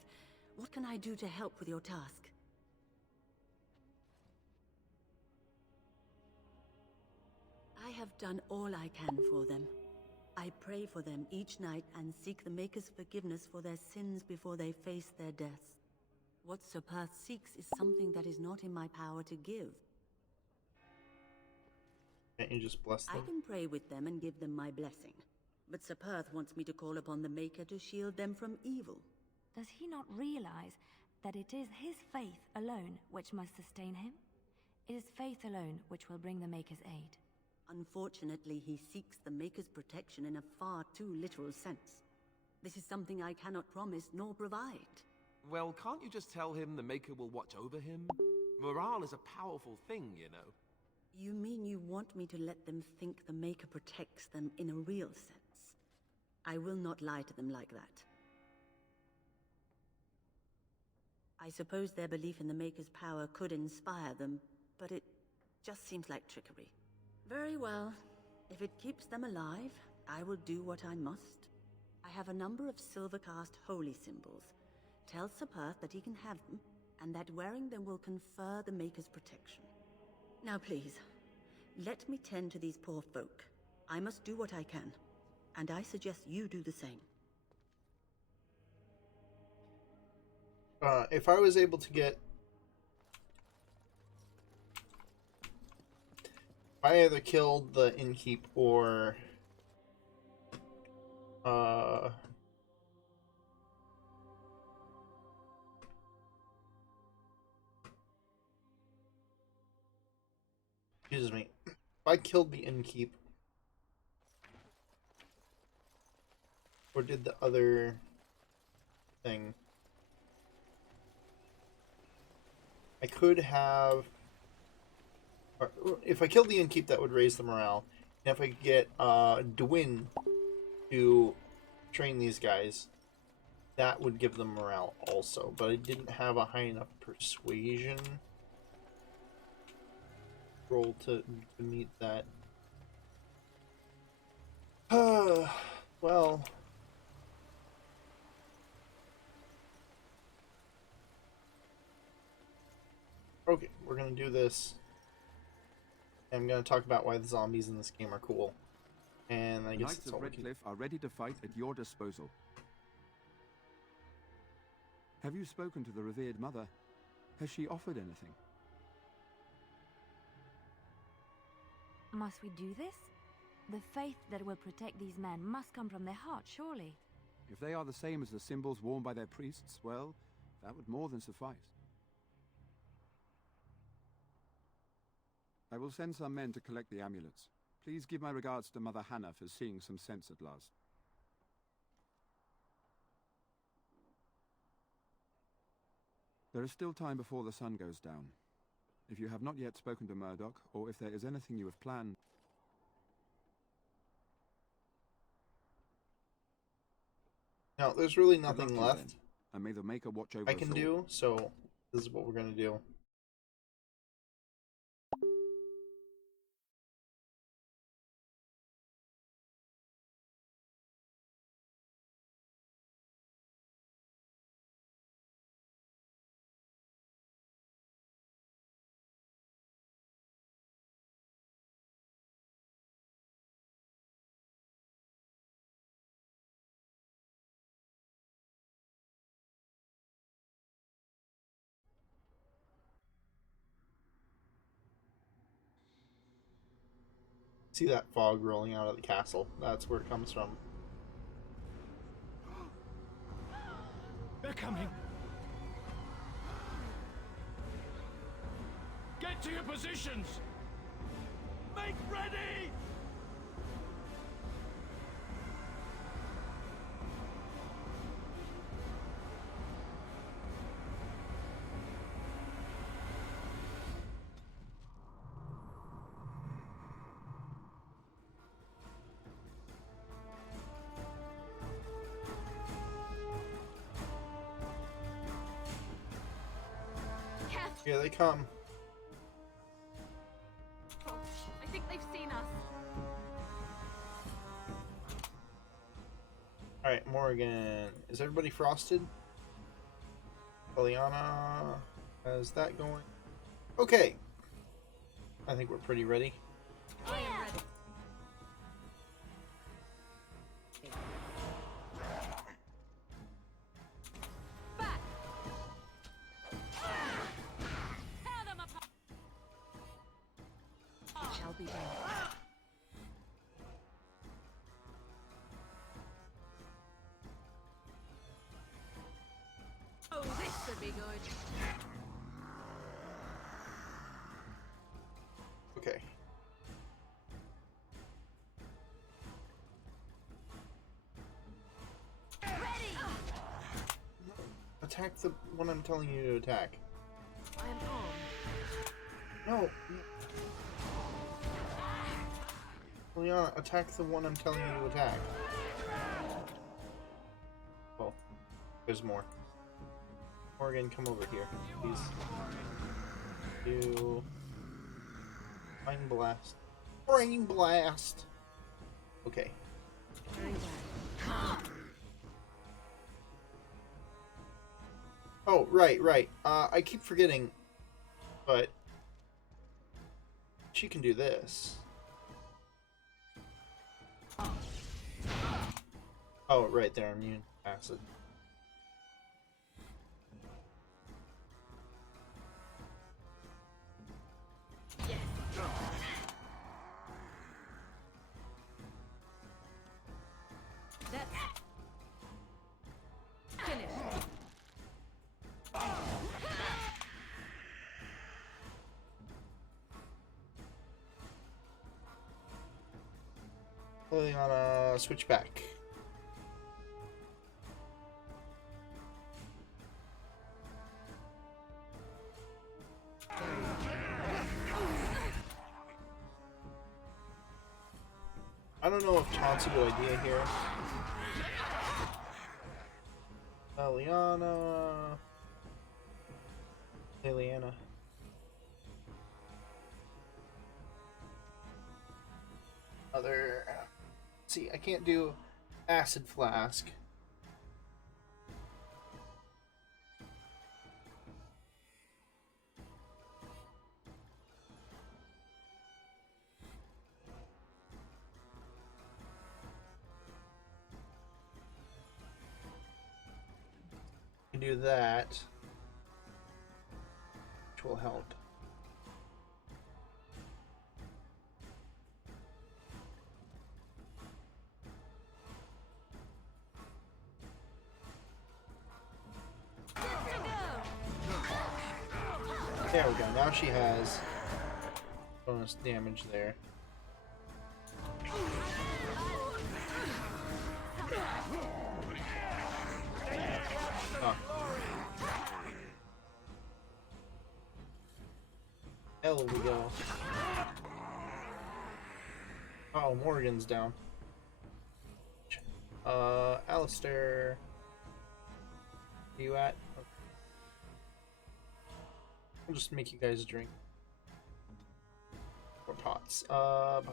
What can I do to help with your task? I have done all I can for them. I pray for them each night and seek the Maker's forgiveness for their sins before they face their deaths. What Sir Perth seeks is something that is not in my power to give. Can't you just bless I them? can pray with them and give them my blessing. But Sir Perth wants me to call upon the Maker to shield them from evil. Does he not realize that it is his faith alone which must sustain him? It is faith alone which will bring the Maker's aid. Unfortunately, he seeks the Maker's protection in a far too literal sense. This is something I cannot promise nor provide. Well, can't you just tell him the Maker will watch over him? Morale is a powerful thing, you know. You mean you want me to let them think the Maker protects them in a real sense? I will not lie to them like that. I suppose their belief in the Maker's power could inspire them, but it just seems like trickery. Very well. If it keeps them alive, I will do what I must. I have a number of silver-cast holy symbols. Tell Sir Perth that he can have them, and that wearing them will confer the Maker's protection. Now please, let me tend to these poor folk. I must do what I can, and I suggest you do the same. If I was able to get... If I either killed the innkeep or... Excuse me. If I killed the innkeep... Or did the other... thing... I could have... Or if I killed the innkeep, that would raise the morale. And if I could get Dwyn to train these guys, that would give them morale also. But I didn't have a high enough persuasion roll to meet that. Well... Okay, we're gonna do this. I'm gonna talk about why the zombies in this game are cool. And I The guess Knights that's of all we can... Redcliffe are ready to fight at your disposal. Have you spoken to the revered mother? Has she offered anything? Must we do this? The faith that will protect these men must come from their heart, surely. If they are the same as the symbols worn by their priests, well, that would more than suffice. I will send some men to collect the amulets. Please give my regards to Mother Hannah for seeing some sense at last. There is still time before the sun goes down. If you have not yet spoken to Murdoch, or if there is anything you have planned... Now, there's really Good luck nothing to you left then, and may the Maker watch over I us can all. do, so this is what we're gonna do. See that fog rolling out of the castle. That's where it comes from. They're coming. Get to your positions. Make ready. Here they come. I think they've seen us. Alright, Morgan. Is everybody frosted? Eliana has that going. Okay. I think we're pretty ready. I am ready. Shall be done. Oh, this should be good. Okay. Ready. Attack the one I'm telling you to attack. I am armed. No. Eliana, attack the one I'm telling you to attack. Oh, there's more. Morgan, come over here, please. You. Brain blast. Brain blast! Okay. Oh, right. I keep forgetting, but she can do this. Oh, right, they're immune to acid. That's finished. Eliana, switch back. I don't know if taunt's a good idea here. Eliana. Other. See, I can't do acid flask. I can do that, which will help. There we go. Now she has bonus damage there. Oh. Hell we go. Uh-oh, Morgan's down. Alistair. Where you at? Okay. I'll just make you guys a drink. Or pots. Let's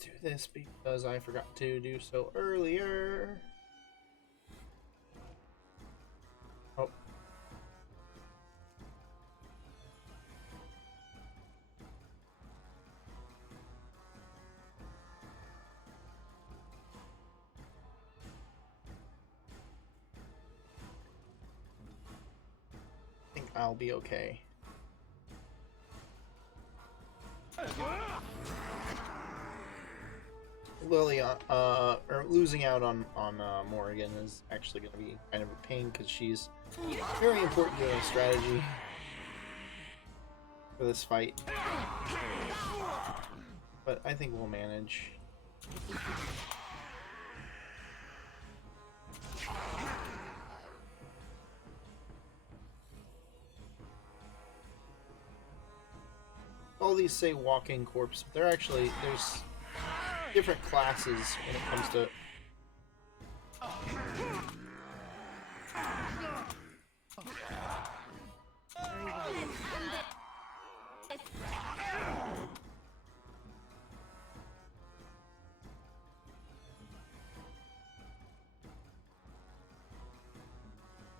do this because I forgot to do so earlier. Oh. I think I'll be okay. or losing out on Morrigan is actually going to be kind of a pain because she's very important to the strategy for this fight. But I think we'll manage. All these say walking corpse, but they're actually, there's different classes when it comes to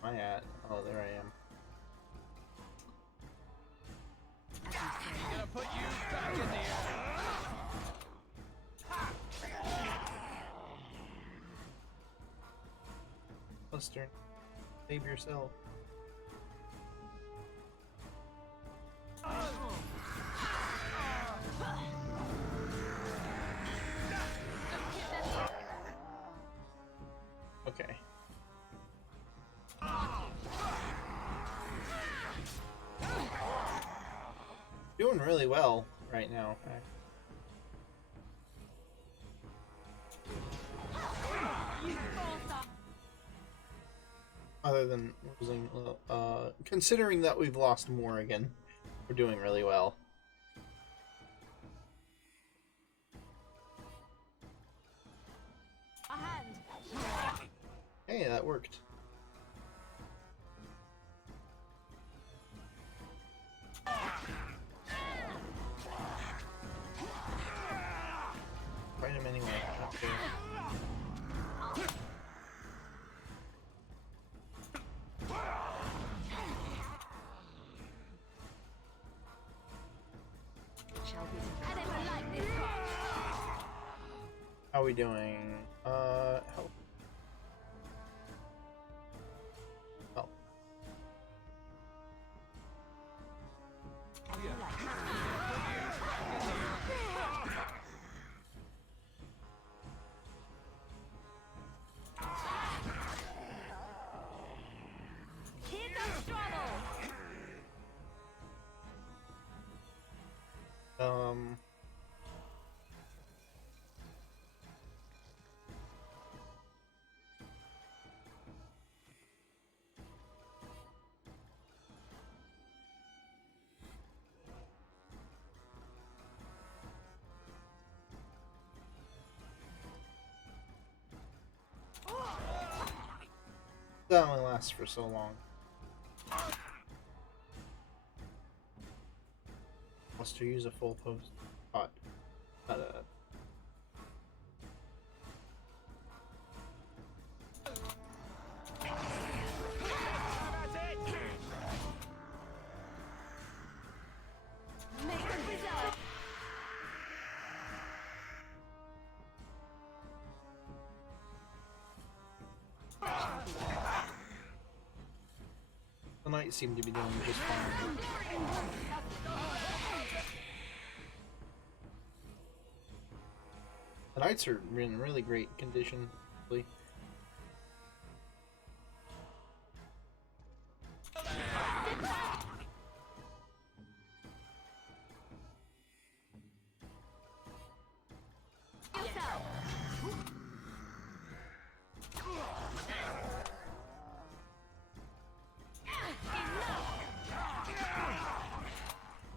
am I at? Oh, there I am. Gonna put you back in the air. Buster, save yourself. Okay. Doing really well right now. Other than losing, considering that we've lost Morrigan, we're doing really well. Hey, that worked. Fight him anyway. Okay. How are we doing? Help. Help. That only lasts for so long. Must to use a full post pot. The knights seem to be doing just fine. The knights are in really great condition, really.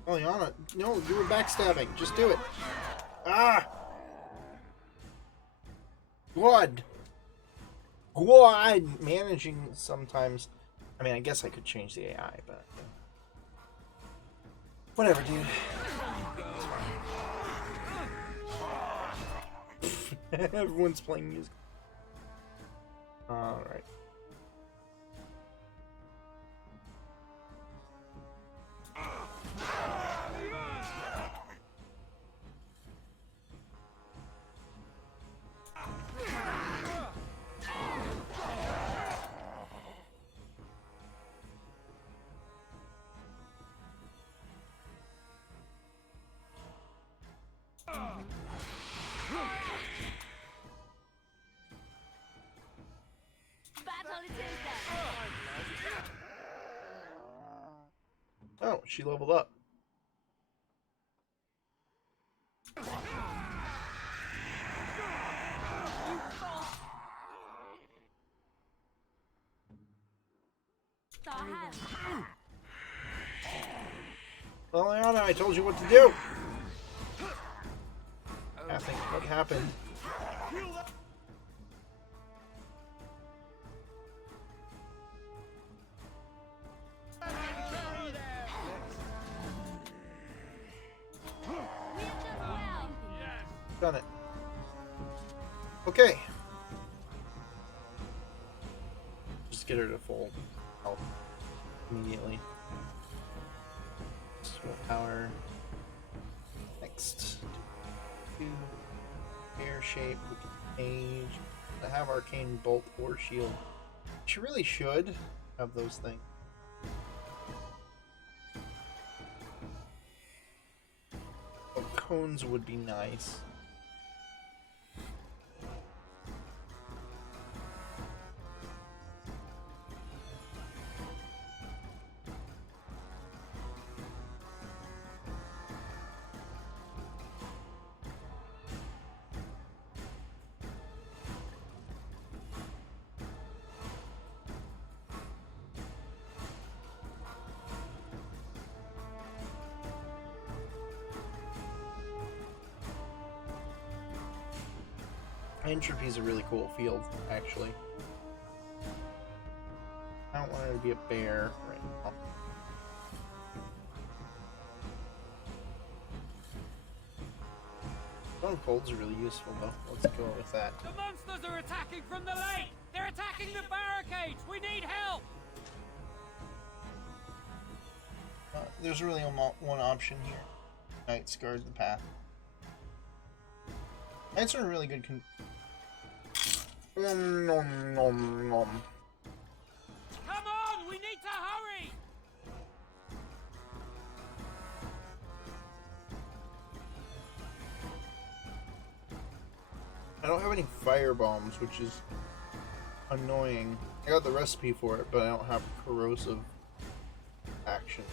Oh, Yana, no, you were backstabbing. Just do it. Ah! God! God! Managing sometimes. I mean, I guess I could change the AI, but. Whatever, dude. Everyone's playing music. Alright. she leveled up. Leliana, I told you what to do. I think what happened. Done it. Okay. Just get her to full health immediately. Sword power. Next. Two. Air shape. Age. I have arcane bolt or shield. She really should have those things. Oh, cones would be nice. Entropy is a really cool field, actually. I don't want her to be a bear right now. Stone Cold's really useful, though. Let's go with that. The monsters are attacking from the lake! They're attacking the barricades! We need help! There's really one option here. Knights guard the path. Knights are a really good Come on! We need to hurry! I don't have any fire bombs, which is annoying. I got the recipe for it, but I don't have corrosive action.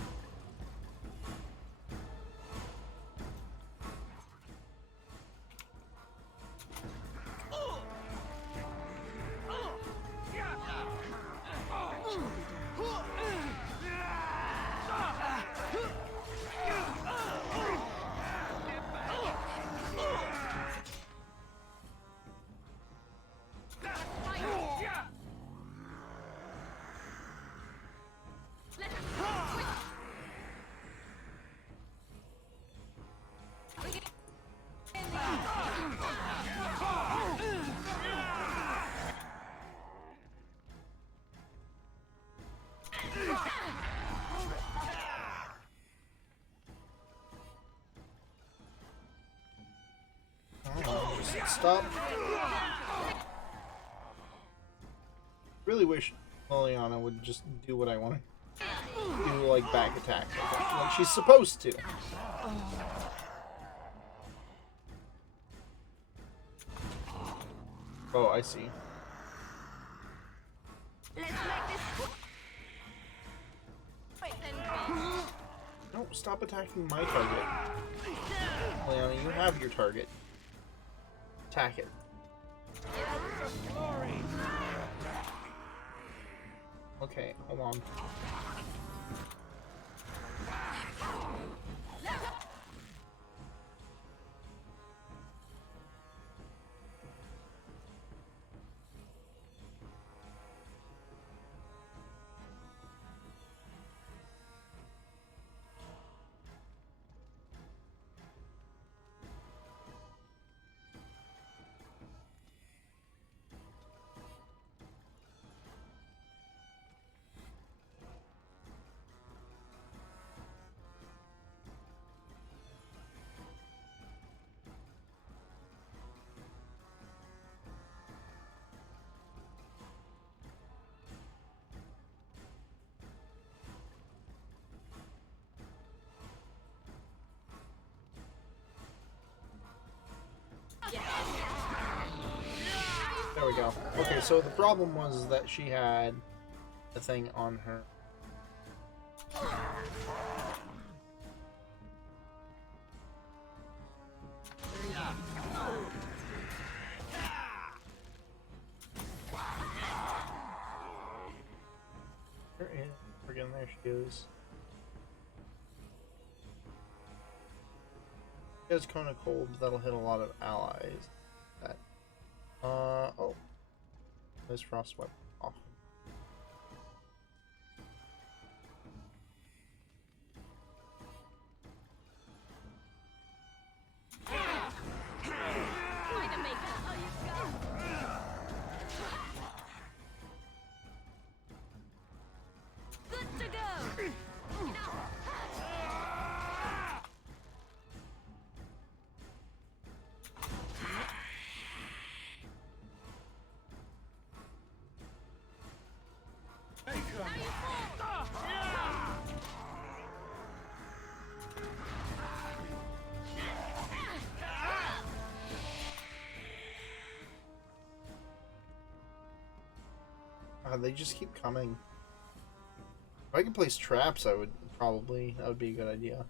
Stop. Really wish Leliana would just do what I want to do, like back attack, like she's supposed to. Oh, I see. No, stop attacking my target. Leliana, you have your target. Attack it. Okay, hold on. There we go. Okay, so the problem was that she had the thing on her. And there she goes. She has Cone of Cold, that'll hit a lot of allies. That. Oh. There's Frostwipe off. They just keep coming. If I could place traps, I would probably. That would be a good idea.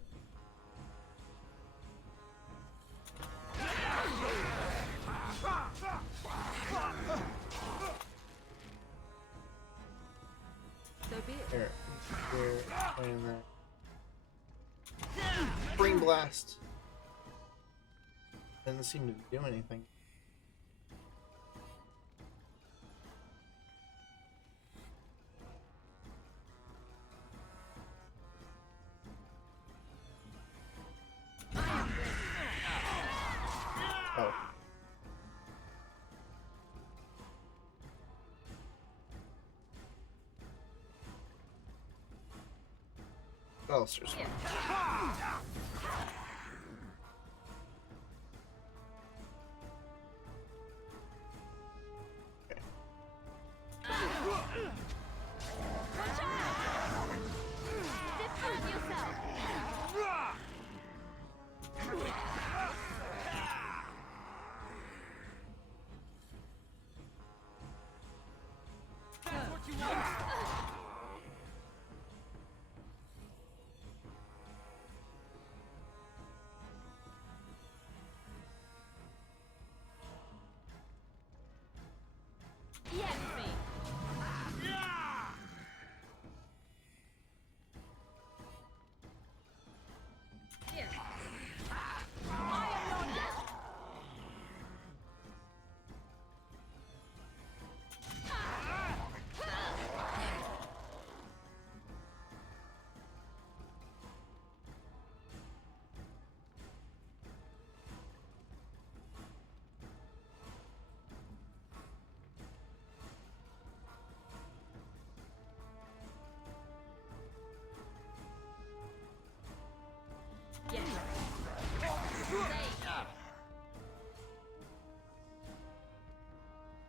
So be it. Here, playing there. Brain blast. Doesn't seem to do anything. Oh. Ballister's.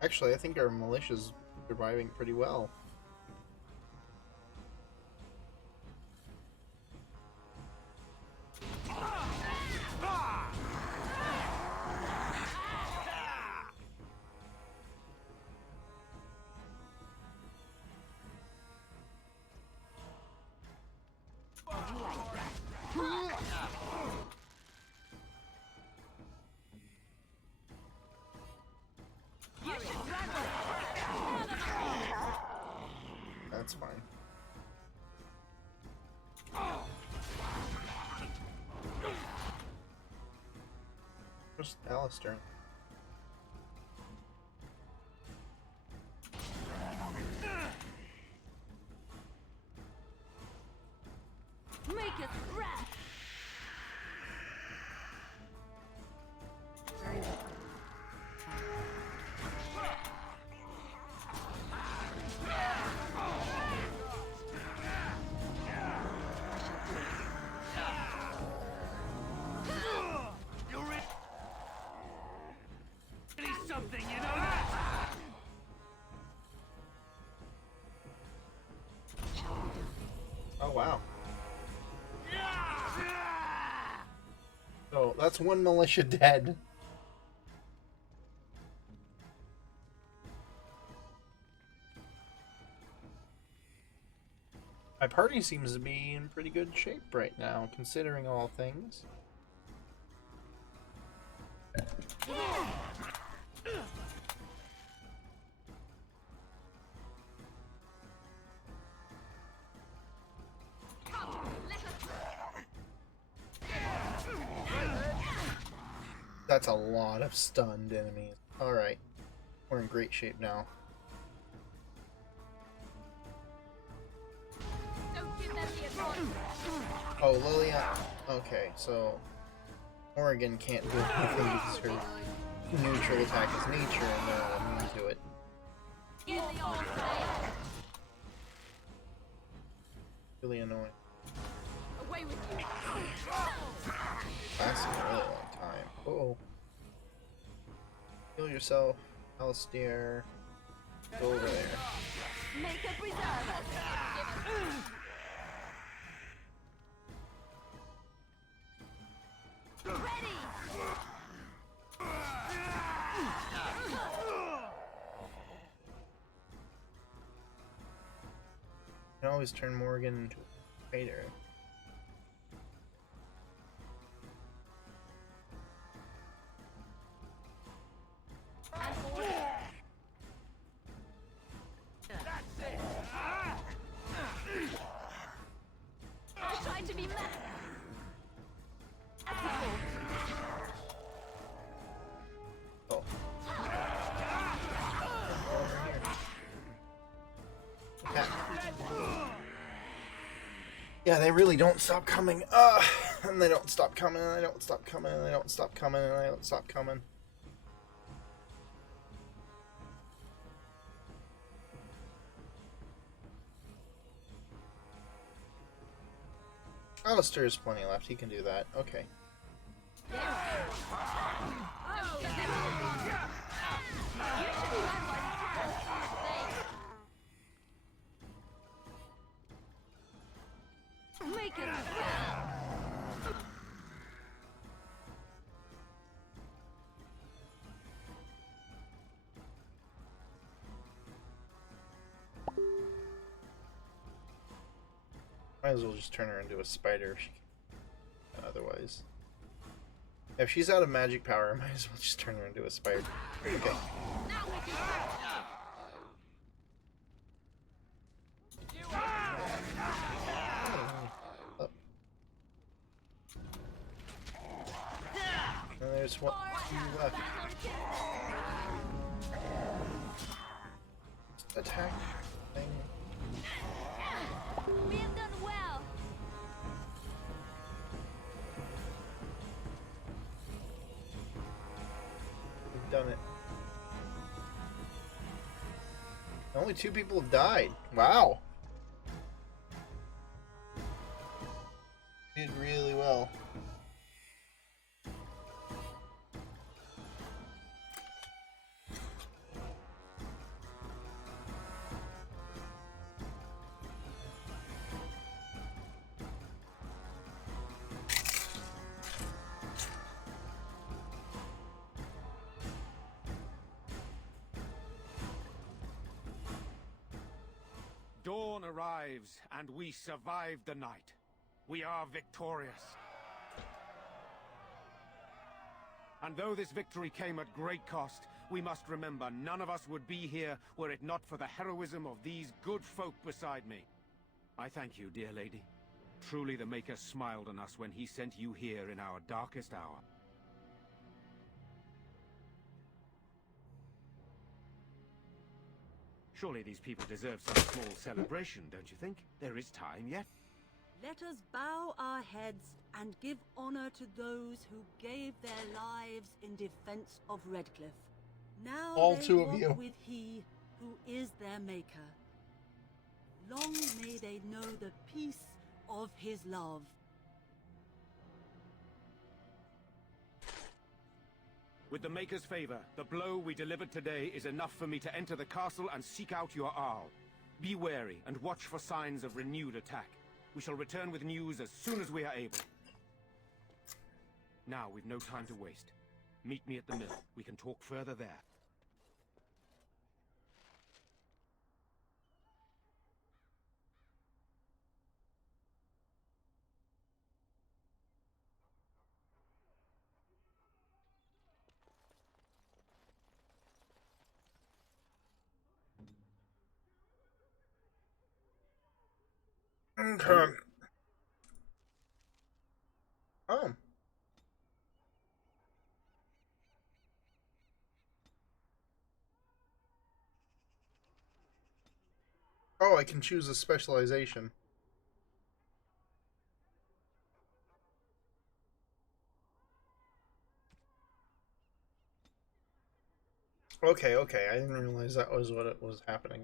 Actually, I think our militia's surviving pretty well. That's fine. Just Alistair. Make it fresh! Very well. Something, you know that? Oh wow. So that's one militia dead. My party seems to be in pretty good shape right now, considering all things. That's a lot of stunned enemies. Alright. We're in great shape now. Oh, Lillian. Okay, so Morrigan can't do anything because her neutral attack is nature and they're immune to it. Really annoying. Away with you. That's a really long time. Uh-oh. Heal yourself, Alistair. Go over there. Make a preserver. Ready. You can always turn Morgan into a fighter. Trying to be mad. Oh. Yeah. Yeah, they really don't stop coming. And they don't stop coming, and they don't stop coming, and they don't stop coming, and they don't stop coming. Alistair has plenty left. He can do that. Okay. Make it. Might as well just turn her into a spider if she can. Otherwise. If she's out of magic power, I might as well just turn her into a spider. Okay. And there's one left. Attack thing. We have done well. We've done it. Only 2 people have died. Wow. Did really well. Dawn arrives, and we survived the night. We are victorious. And though this victory came at great cost, we must remember none of us would be here were it not for the heroism of these good folk beside me. I thank you, dear lady. Truly the Maker smiled on us when he sent you here in our darkest hour. Surely these people deserve some small celebration, don't you think? There is time yet. Let us bow our heads and give honor to those who gave their lives in defense of Redcliffe. Now All they 2 of walk you. with he who is their maker. Long may they know the peace of his love. With the Maker's favor, the blow we delivered today is enough for me to enter the castle and seek out your Arl. Be wary and watch for signs of renewed attack. We shall return with news as soon as we are able. Now we've no time to waste. Meet me at the mill. We can talk further there. Okay. Oh. Oh, I can choose a specialization. Okay, okay. I didn't realize that was what it was happening.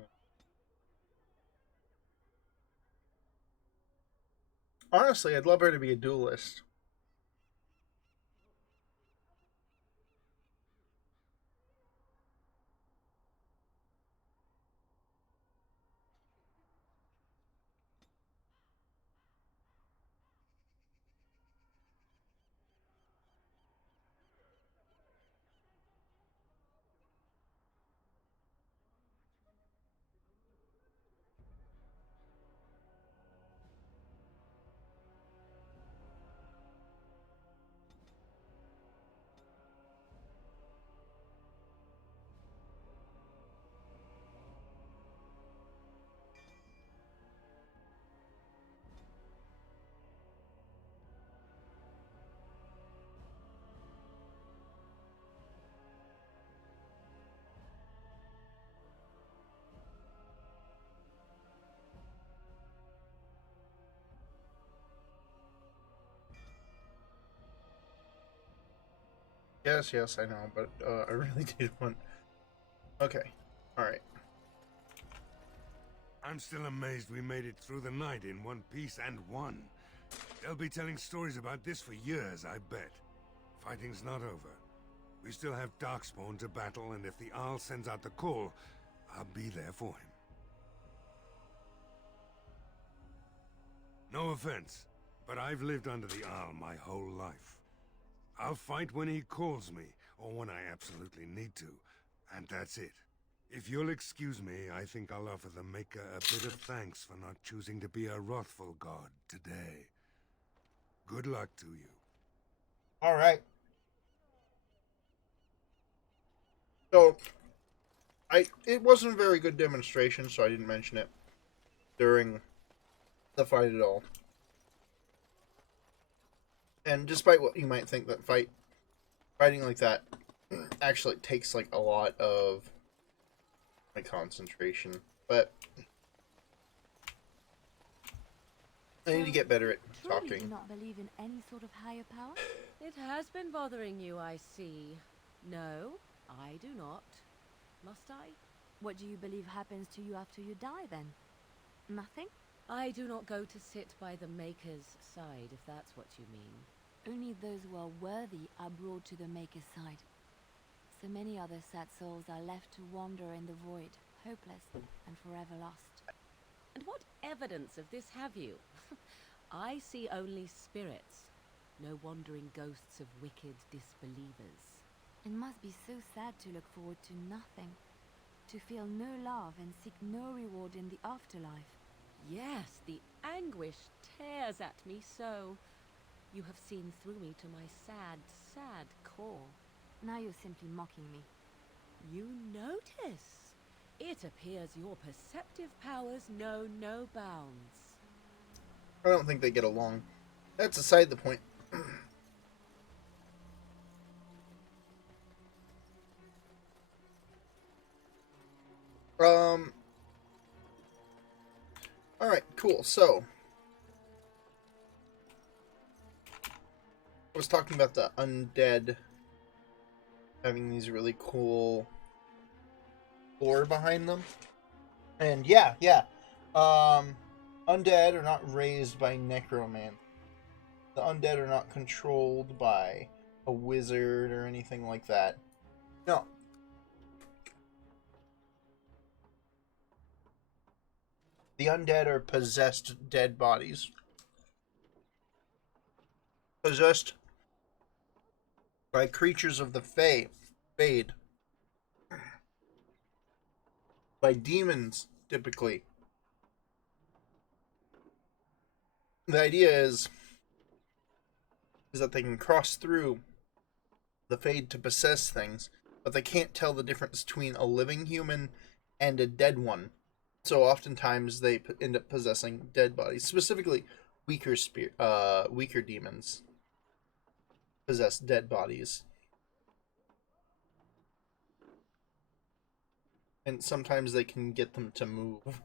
Honestly, I'd love her to be a duelist. Yes, yes, I know, but I really did want... Okay, alright. I'm still amazed we made it through the night in one piece and won. They'll be telling stories about this for years, I bet. Fighting's not over. We still have Darkspawn to battle, and if the Arl sends out the call, I'll be there for him. No offense, but I've lived under the Arl my whole life. I'll fight when he calls me, or when I absolutely need to, and that's it. If you'll excuse me, I think I'll offer the Maker a bit of thanks for not choosing to be a wrathful god today. Good luck to you. Alright. So, it wasn't a very good demonstration, so I didn't mention it during the fight at all. And despite what you might think that fighting like that actually takes like a lot of my concentration, but I need to get better at Truly talking. do not believe in any sort of higher power? It has been bothering you, I see. No, I do not. Must I? What do you believe happens to you after you die, then? Nothing? I do not go to sit by the Maker's side, if that's what you mean. Only those who are worthy are brought to the Maker's side. So many other sad souls are left to wander in the void, hopeless and forever lost. And what evidence of this have you? I see only spirits, no wandering ghosts of wicked disbelievers. It must be so sad to look forward to nothing, to feel no love and seek no reward in the afterlife. Yes, the anguish tears at me so. You have seen through me to my sad, sad core. Now you're simply mocking me. You notice? It appears your perceptive powers know no bounds. I don't think they get along. That's aside the point. Alright, cool. So, I was talking about the undead having these really cool lore behind them. And yeah. Undead are not raised by necromancy. The undead are not controlled by a wizard or anything like that. No. The undead are possessed dead bodies. Possessed by creatures of the Fade. By demons, typically. The idea is that they can cross through the Fade to possess things, but they can't tell the difference between a living human and a dead one. So oftentimes they end up possessing dead bodies. Specifically, weaker demons possess dead bodies. And sometimes they can get them to move.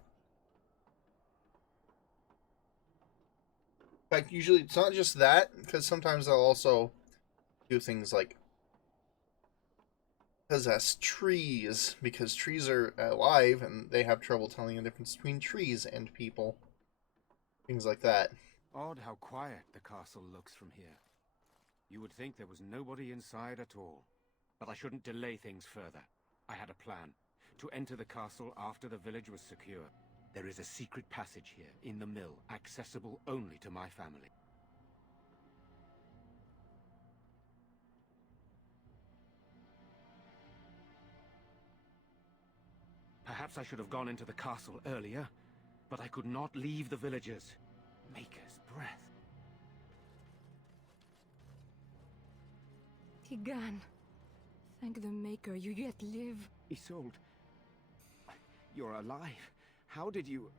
In fact, usually it's not just that, because sometimes they'll also do things like possess trees, because trees are alive and they have trouble telling the difference between trees and people. Things like that. Odd how quiet the castle looks from here. You would think there was nobody inside at all. But I shouldn't delay things further. I had a plan. To enter the castle after the village was secure. There is a secret passage here, in the mill, accessible only to my family. Perhaps I should have gone into the castle earlier, but I could not leave the villagers. Maker's breath. Tigan, thank the Maker you yet live. Isolde, you're alive. How did you...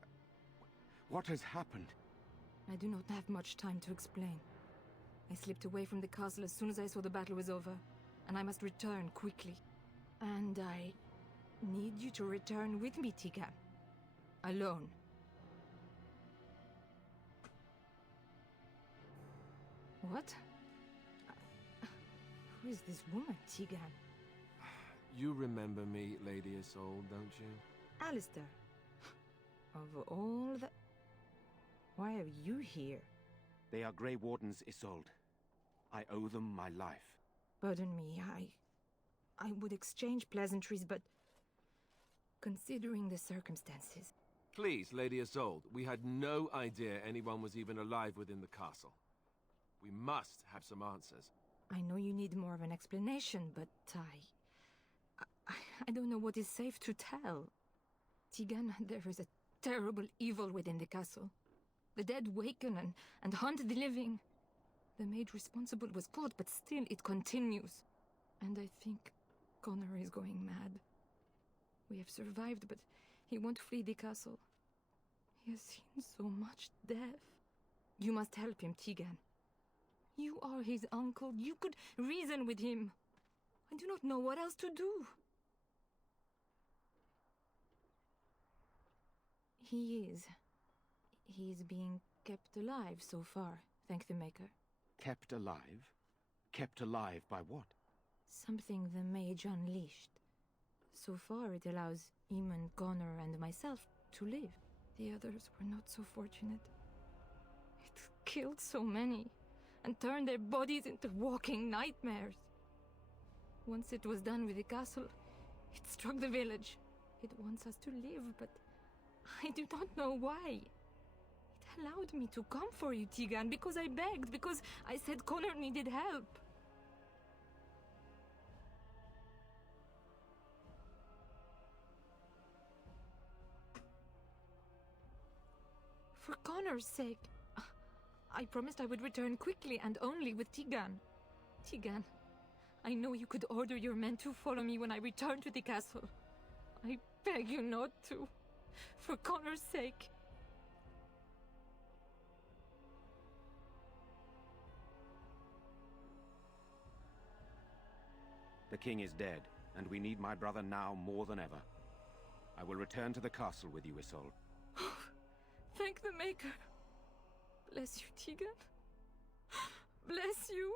What has happened? I do not have much time to explain. I slipped away from the castle as soon as I saw the battle was over, and I must return quickly. And I need you to return with me, Tigan. Alone. What? Who is this woman, Tigan? You remember me, Lady Isolde, don't you? Alistair. Of all the... Why are you here? They are Grey Wardens, Isolde. I owe them my life. Pardon me, I would exchange pleasantries, but... considering the circumstances... Please, Lady Isolde, we had no idea anyone was even alive within the castle. We must have some answers. I know you need more of an explanation, but I don't know what is safe to tell. Tigan, there is a terrible evil within the castle. The dead waken and hunt the living. The maid responsible was caught, but still it continues. And I think Connor is going mad. We have survived, but he won't flee the castle. He has seen so much death. You must help him, Tigan. You are his uncle. You could reason with him. I do not know what else to do. He is being kept alive so far, thank the Maker. Kept alive? Kept alive by what? Something the mage unleashed. So far it allows Eamon, Connor, and myself to live. The others were not so fortunate. It killed so many, and turned their bodies into walking nightmares. Once it was done with the castle, it struck the village. It wants us to live, but I do not know why. It allowed me to come for you, Tigan, because I begged, because I said Connor needed help. For Connor's sake, I promised I would return quickly and only with Tigan. Tigan, I know you could order your men to follow me when I return to the castle. I beg you not to. For Connor's sake. The king is dead, and we need my brother now more than ever. I will return to the castle with you, Isolde. Thank the Maker. Bless you, Tigan. Bless you.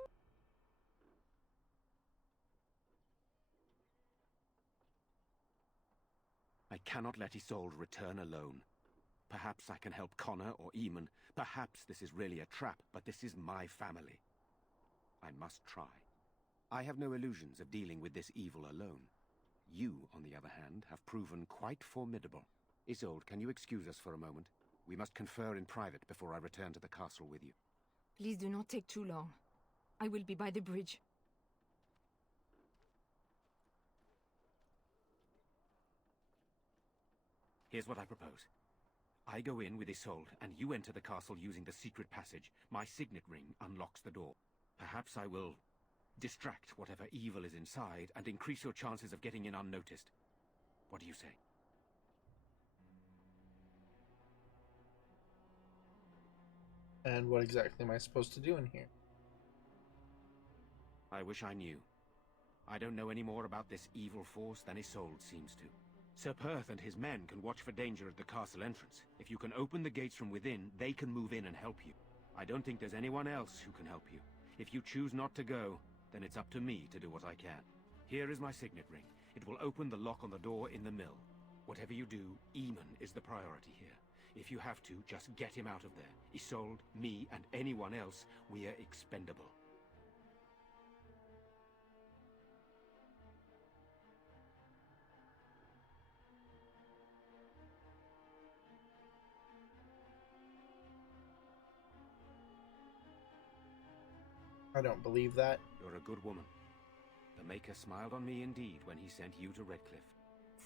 I cannot let Isolde return alone. Perhaps I can help Connor or Eamon. Perhaps this is really a trap, but this is my family. I must try. I have no illusions of dealing with this evil alone. You, on the other hand, have proven quite formidable. Isolde, can you excuse us for a moment? We must confer in private before I return to the castle with you. Please do not take too long. I will be by the bridge. Here's what I propose. I go in with Isolde, and you enter the castle using the secret passage. My signet ring unlocks the door. Perhaps I will distract whatever evil is inside and increase your chances of getting in unnoticed. What do you say? And what exactly am I supposed to do in here? I wish I knew. I don't know any more about this evil force than Isolde seems to. Sir Perth and his men can watch for danger at the castle entrance. If you can open the gates from within, they can move in and help you. I don't think there's anyone else who can help you. If you choose not to go, then it's up to me to do what I can. Here is my signet ring. It will open the lock on the door in the mill. Whatever you do, Eamon is the priority here. If you have to, just get him out of there. Isolde, me, and anyone else, we are expendable. I don't believe that. You're a good woman. The Maker smiled on me indeed when he sent you to Redcliffe.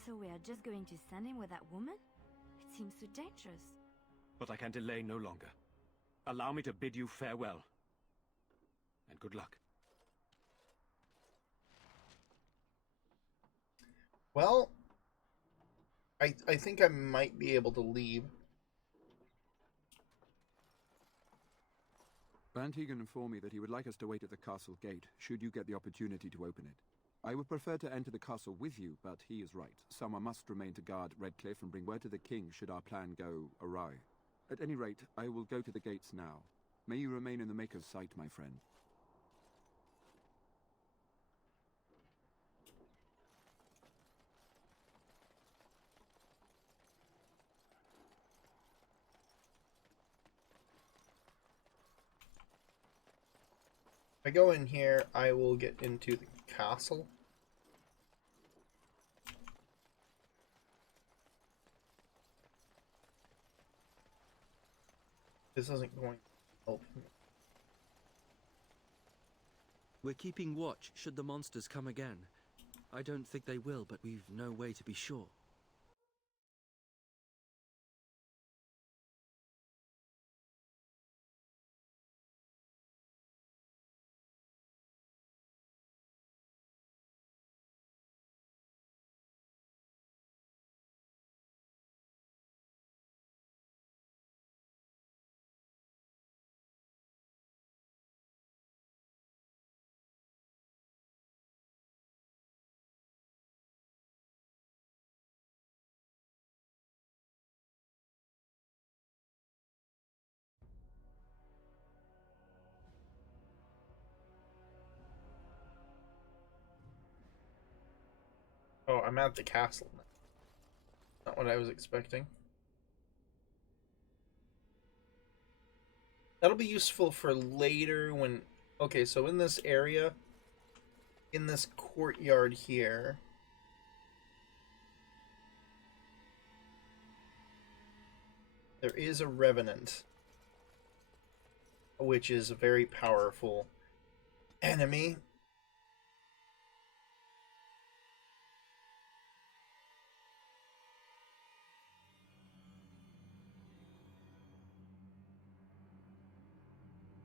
So we are just going to send him with that woman? It seems so dangerous. But I can delay no longer. Allow me to bid you farewell. And good luck. Well, I think I might be able to leave. Van Tegan informed me that he would like us to wait at the castle gate, should you get the opportunity to open it. I would prefer to enter the castle with you, but he is right. Someone must remain to guard Redcliffe and bring word to the king should our plan go awry. At any rate, I will go to the gates now. May you remain in the Maker's sight, my friend. If I go in here, I will get into the castle. This isn't going to help me. We're keeping watch should the monsters come again. I don't think they will, but we've no way to be sure. Oh, I'm at the castle now. Not what I was expecting. That'll be useful for later when... Okay, so in this area, in this courtyard here, there is a Revenant, which is a very powerful enemy.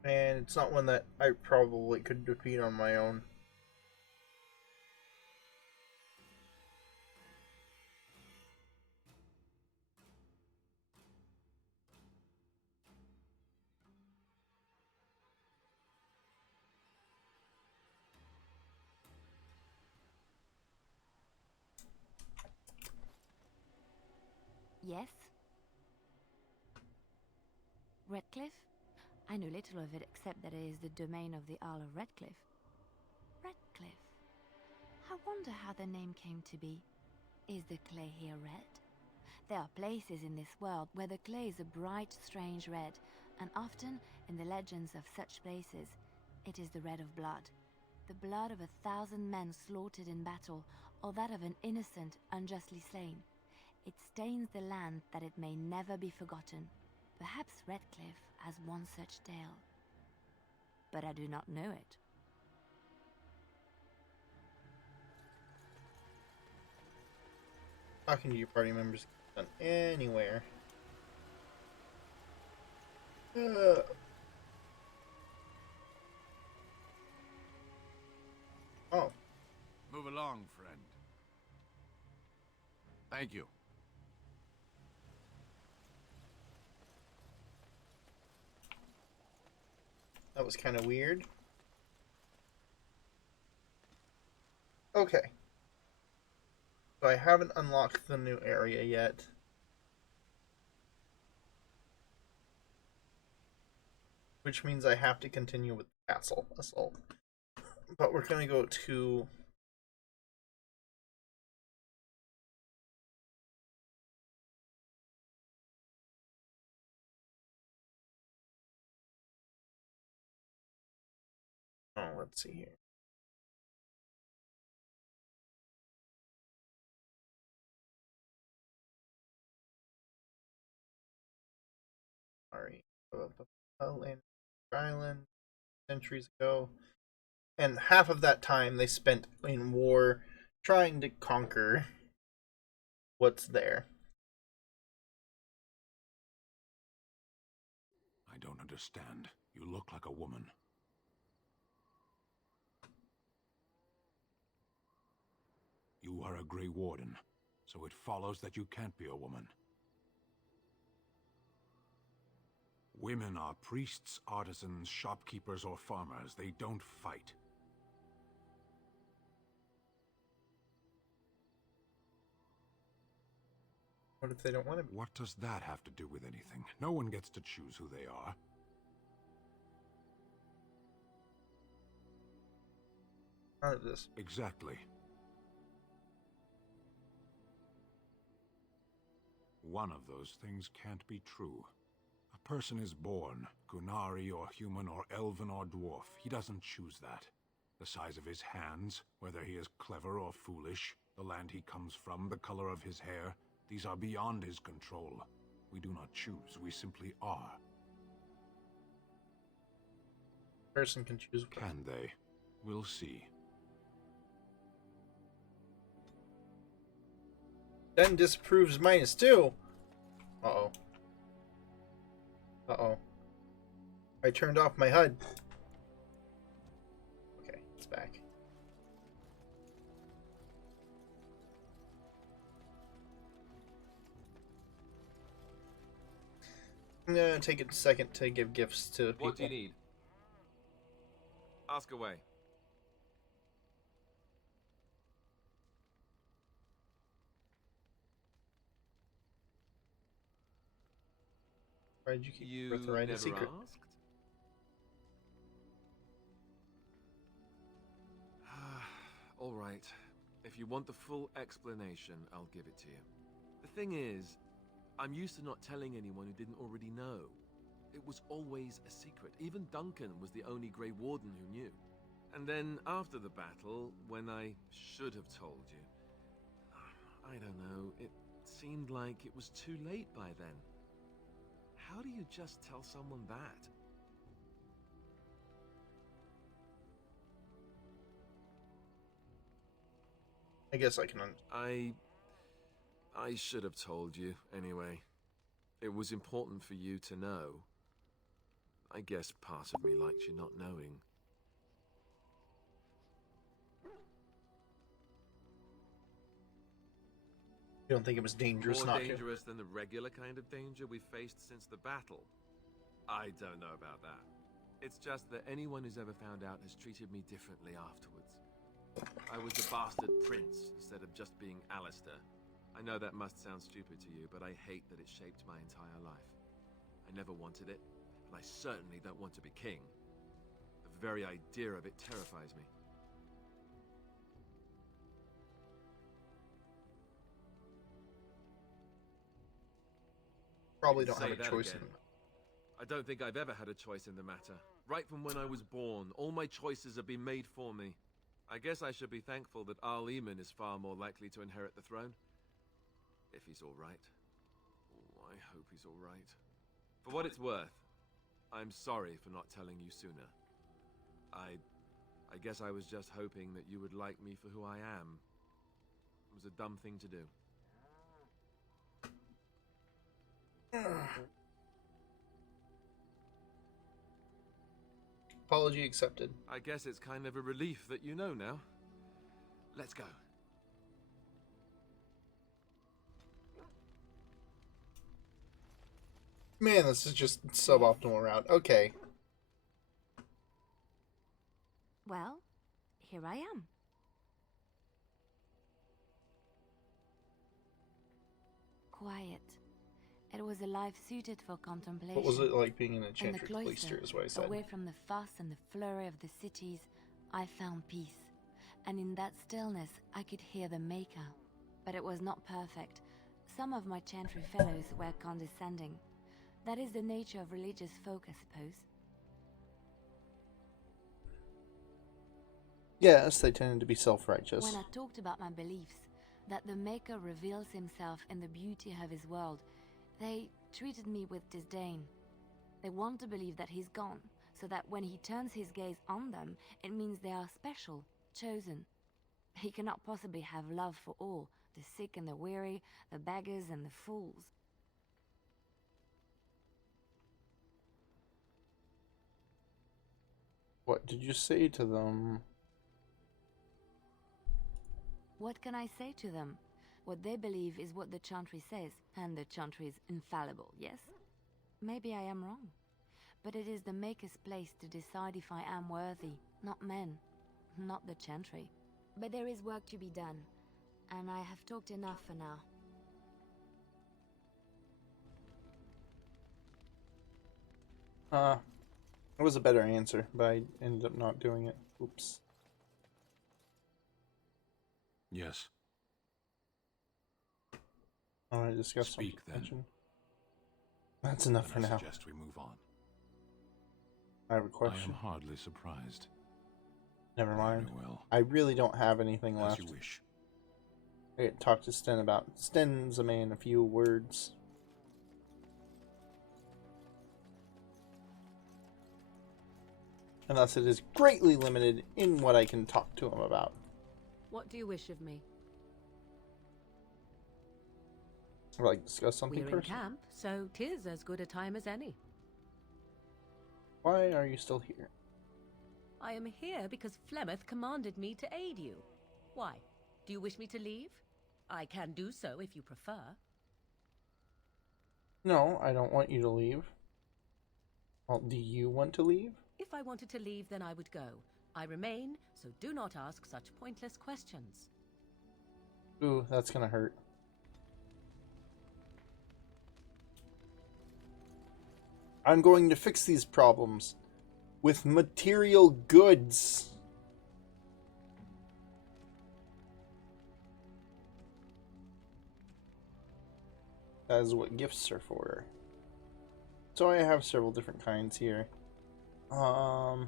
And it's not one that I probably could defeat on my own. Yes? Redcliffe? I know little of it except that it is the domain of the Earl of Redcliffe. Redcliffe? I wonder how the name came to be. Is the clay here red? There are places in this world where the clay is a bright, strange red, and often, in the legends of such places, it is the red of blood. The blood of 1,000 men slaughtered in battle, or that of an innocent, unjustly slain. It stains the land that it may never be forgotten. Perhaps Redcliffe has one such tale. But I do not know it. Talking to your party members can be done anywhere. Oh. Move along, friend. Thank you. That was kind of weird. Okay. So I haven't unlocked the new area yet. which means I have to continue with the castle assault. But we're gonna go to... Oh, let's see here. Sorry. Land Island centuries ago. And half of that time they spent in war trying to conquer what's there. I don't understand. You look like a woman. You are a Grey Warden, so it follows that you can't be a woman. Women are priests, artisans, shopkeepers, or farmers. They don't fight. What if they don't want to? What does that have to do with anything? No one gets to choose who they are. None of this. Exactly. One of those things can't be true. A person is born, Qunari or human or elven or dwarf. He doesn't choose that. The size of his hands, whether he is clever or foolish, the land he comes from, the color of his hair, these are beyond his control. We do not choose, we simply are. Person can choose. Can they? We'll see. Then disapproves -2. Uh-oh. Uh-oh. I turned off my HUD. Okay, it's back. I'm gonna take a second to give gifts to people. What do you need? Ask away. Why did you keep You Birthright a never secret? asked? All right. If you want the full explanation, I'll give it to you. The thing is, I'm used to not telling anyone who didn't already know. It was always a secret. Even Duncan was the only Grey Warden who knew. And then after the battle, when I should have told you, I don't know, it seemed like it was too late by then. How do you just tell someone that? I guess I can. I should have told you, anyway. It was important for you to know. I guess part of me liked you not knowing. You don't think it was dangerous More not to? dangerous than the regular kind of danger we've faced since the battle? I don't know about that. It's just that anyone who's ever found out has treated me differently afterwards. I was a bastard prince instead of just being Alistair. I know that must sound stupid to you, but I hate that it shaped my entire life. I never wanted it, and I certainly don't want to be king. The very idea of it terrifies me. Probably don't have Say a that choice again. in it. I don't think I've ever had a choice in the matter. Right from when I was born, all my choices have been made for me. I guess I should be thankful that Arl Eamon is far more likely to inherit the throne. If he's alright. Oh, I hope he's alright. For what it's worth, I'm sorry for not telling you sooner. I guess I was just hoping that you would like me for who I am. It was a dumb thing to do. Apology accepted. I guess it's kind of a relief that you know now. Let's go. Man, this is just suboptimal route. Okay. Well, here I am. Quiet. It was a life suited for contemplation. What was it like being in In the Enchantress cloister, Cloister, is what I said. away from the fuss and the flurry of the cities, I found peace. And in that stillness, I could hear the Maker. But it was not perfect. Some of my chantry fellows were condescending. That is the nature of religious folk, I suppose. Yes, they tended to be self-righteous. When I talked about my beliefs, that the Maker reveals himself in the beauty of his world, they treated me with disdain. They want to believe that he's gone, so that when he turns his gaze on them, it means they are special, chosen. He cannot possibly have love for all, the sick and the weary, the beggars and the fools. What did you say to them? What can I say to them? What they believe is what the Chantry says, and the Chantry is infallible, yes? Maybe I am wrong. But it is the Maker's place to decide if I am worthy, not men, not the Chantry. But there is work to be done, and I have talked enough for now. It was a better answer, but I ended up not doing it. Oops. Yes. I want to discuss Speak something. then. That's enough for I now. suggest we move on. I have a I question. am hardly surprised. Never mind. Very well. I really don't have anything As left. you wish. I get to talk to Sten about. Sten's a man, a few words. And thus it is greatly limited in what I can talk to him about. What do you wish of me? I'd like to discuss something We're in personal. camp, so 'tis as good a time as any. Why are you still here? I am here because Flemeth commanded me to aid you. Why? Do you wish me to leave? I can do so if you prefer. No, I don't want you to leave. Well, do you want to leave? If I wanted to leave, then I would go. I remain, so do not ask such pointless questions. Ooh, that's gonna hurt. I'm going to fix these problems with material goods. That is what gifts are for. So I have several different kinds here. Draw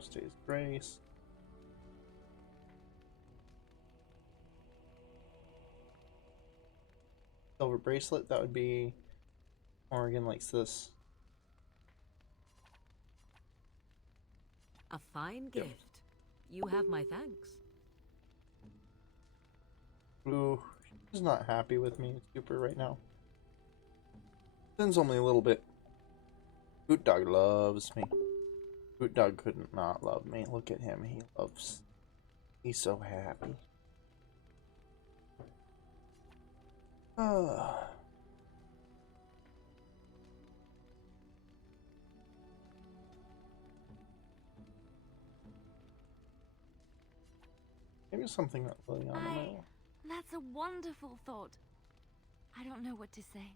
stays grace. Silver bracelet, that would be Morgan likes this. A fine gift. You have my thanks. Ooh, she's not happy with me super right now. Sin's only a little bit. Boot Dog loves me. Boot Dog couldn't not love me. Look at him, he loves. He's so happy. Maybe something not really on the mail. That's a wonderful thought. I don't know what to say.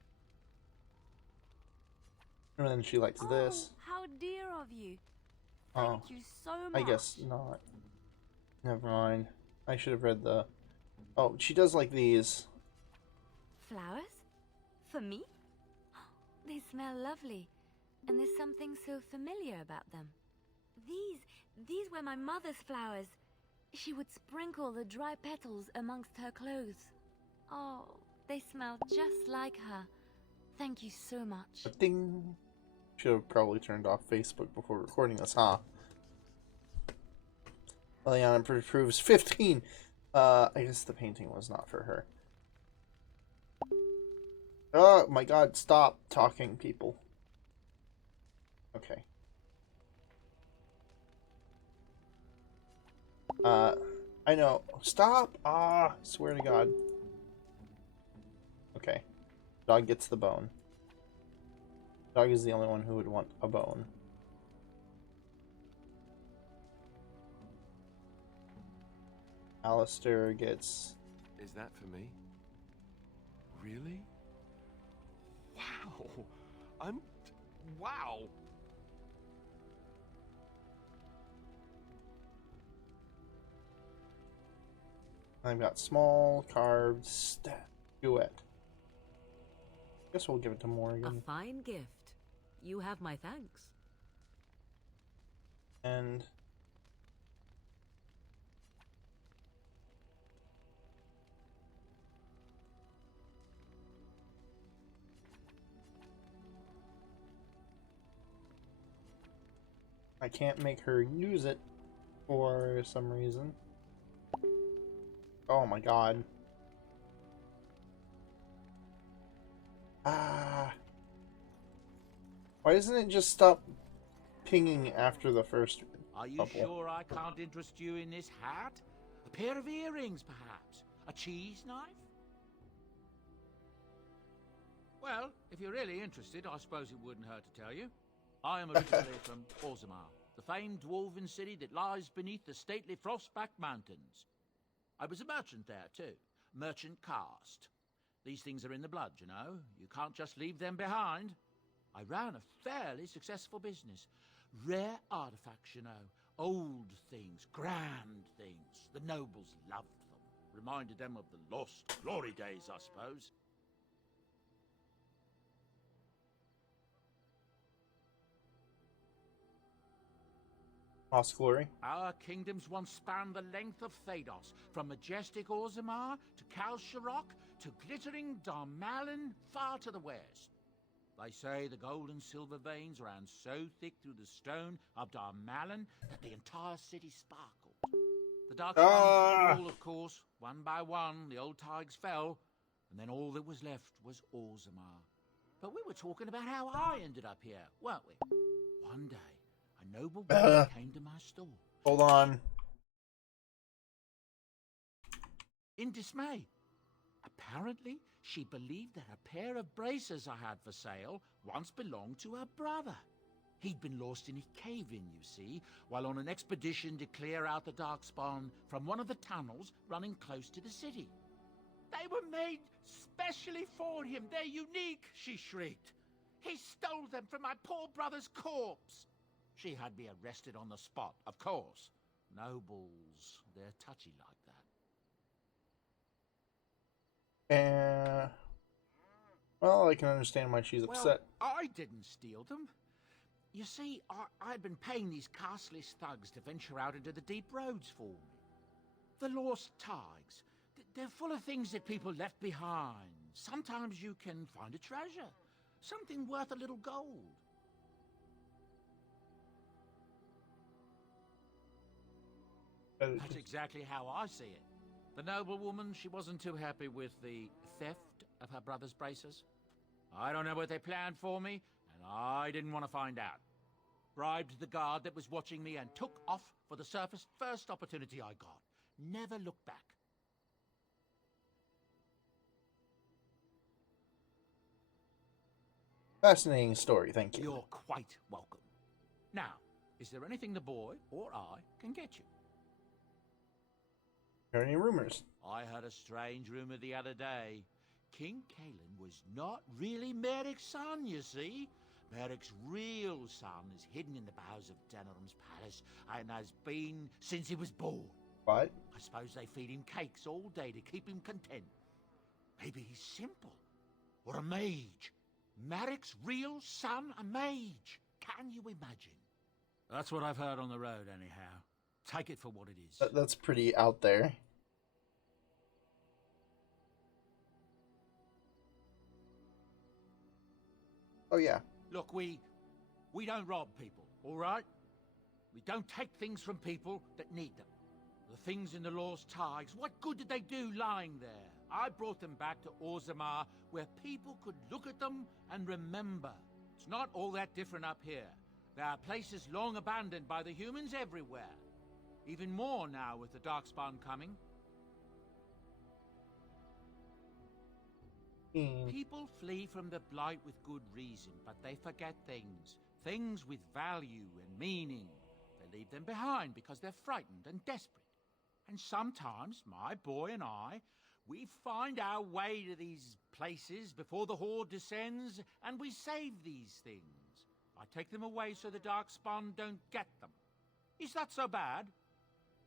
And then she likes this. How dear of you. Oh, Thank you so much. I guess not. Never mind. I should have read the... Oh, she does like these. Flowers? For me? They smell lovely. And there's something so familiar about them. These were my mother's flowers. She would sprinkle the dry petals amongst her clothes. Oh, they smell just like her. Thank you so much. Ding! Should have probably turned off Facebook before recording this, huh? Liliana proves 15. I guess the painting was not for her. Oh my god, stop talking, people. Okay. I know. Stop! Swear to God. Okay. Dog gets the bone. Dog is the only one who would want a bone. Alistair gets... Is that for me? Really? Wow. Wow. I've got small carved statuette. Guess we'll give it to Morgan. A fine gift. You have my thanks. And I can't make her use it for some reason. Oh my god. Why doesn't it just stop pinging after the first Are you couple? sure I can't interest you in this hat? A pair of earrings, perhaps? A cheese knife? Well, if you're really interested, I suppose it wouldn't hurt to tell you. I am originally from Orzammar, the famed dwarven city that lies beneath the stately Frostback Mountains. I was a merchant there, too. Merchant caste. These things are in the blood, you know. You can't just leave them behind. I ran a fairly successful business. Rare artifacts, you know. Old things, grand things. The nobles loved them. Reminded them of the lost glory days, I suppose. Lost glory. Our kingdoms once spanned the length of Thados, from majestic Orzammar to Kal Sharok to glittering Darmalin far to the west. They say the gold and silver veins ran so thick through the stone of Darmalin that the entire city sparkled. The Darkspawn fall, of course. One by one, the old Tigers fell, and then all that was left was Orzammar. But we were talking about how I ended up here, weren't we? One day, a noble woman came to my store. Hold on. In dismay. Apparently, she believed that a pair of braces I had for sale once belonged to her brother. He'd been lost in a cave-in, you see, while on an expedition to clear out the Darkspawn from one of the tunnels running close to the city. They were made specially for him. They're unique, she shrieked. He stole them from my poor brother's corpse. She had me arrested on the spot, of course. Nobles, they're touchy like that. Well, I can understand why she's upset. Well, I didn't steal them. You see, I'd been paying these castless thugs to venture out into the deep roads for me. The lost Tigers. They're full of things that people left behind. Sometimes you can find a treasure. Something worth a little gold. That's exactly how I see it. The noblewoman, she wasn't too happy with the theft of her brother's braces. I don't know what they planned for me, and I didn't want to find out. Bribed the guard that was watching me and took off for the surface first opportunity I got. Never looked back. Fascinating story, thank you. You're quite welcome. Now, is there anything the boy or I can get you? Heard any rumors? I heard a strange rumor the other day. King Cailan was not really Merrick's son, you see. Merrick's real son is hidden in the bowels of Denorum's palace and has been since he was born. What? I suppose they feed him cakes all day to keep him content. Maybe he's simple. Or a mage. Merrick's real son, a mage. Can you imagine? That's what I've heard on the road, anyhow. Take it for what it is. That's pretty out there. Oh, yeah. Look, we don't rob people, all right? We don't take things from people that need them. The things in the Lost Tigers, what good did they do lying there? I brought them back to Orzammar, where people could look at them and remember. It's not all that different up here. There are places long abandoned by the humans everywhere. Even more now with the Darkspawn coming. People flee from the Blight with good reason, but they forget things. Things with value and meaning. They leave them behind because they're frightened and desperate. And sometimes, my boy and I, We find our way to these places before the Horde descends, and we save these things. I take them away so the Darkspawn don't get them. Is that so bad?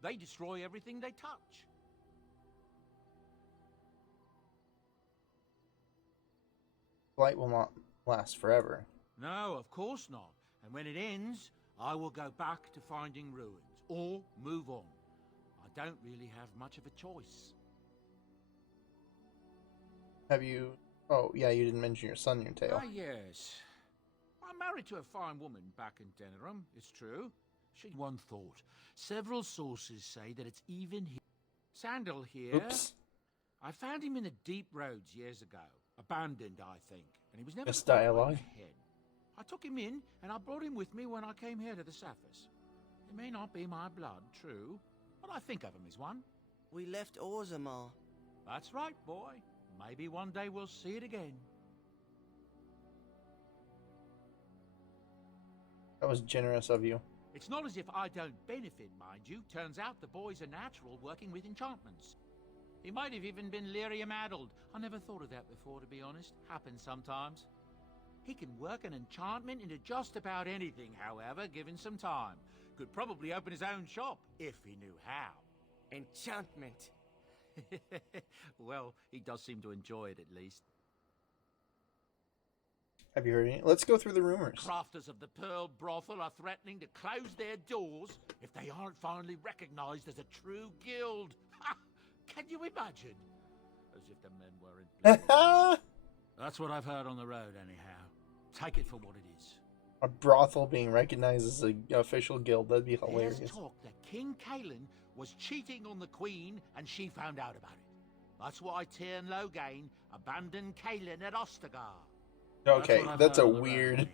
They destroy everything they touch. Light will not last forever. No, of course not. And when it ends, I will go back to finding ruins, or move on. I don't really have much of a choice. Have you... Oh, yeah, you didn't mention your son in your tale. Ah, yes. I'm married to a fine woman back in Denerim, it's true. She'd one thought. Several sources say that it's even here. Sandal here. Oops. I found him in the deep roads years ago. Abandoned, I think. And he was never This quite dialogue. right ahead. I took him in, and I brought him with me when I came here to the surface. He may not be my blood, true, but I think of him as one. We left Orzammar. That's right, boy. Maybe one day we'll see it again. That was generous of you. It's not as if I don't benefit, mind you. Turns out the boy's a natural working with enchantments. He might have even been lyrium-addled. I never thought of that before, to be honest. Happens sometimes. He can work an enchantment into just about anything, however, given some time. Could probably open his own shop, if he knew how. Enchantment. Well, he does seem to enjoy it, at least. Have you heard any? Let's go through the rumors. Crafters of the Pearl Brothel are threatening to close their doors if they aren't finally recognized as a true guild. Ha! Can you imagine? As if the men weren't. That's what I've heard on the road, anyhow. Take it for what it is. A brothel being recognized as an official guild. That'd be hilarious. There's talk that King Kaelin was cheating on the Queen and she found out about it. That's why Tyrn Loghain abandoned Kaelin at Ostagar. Okay, that's a heard on the road, weird... anyhow.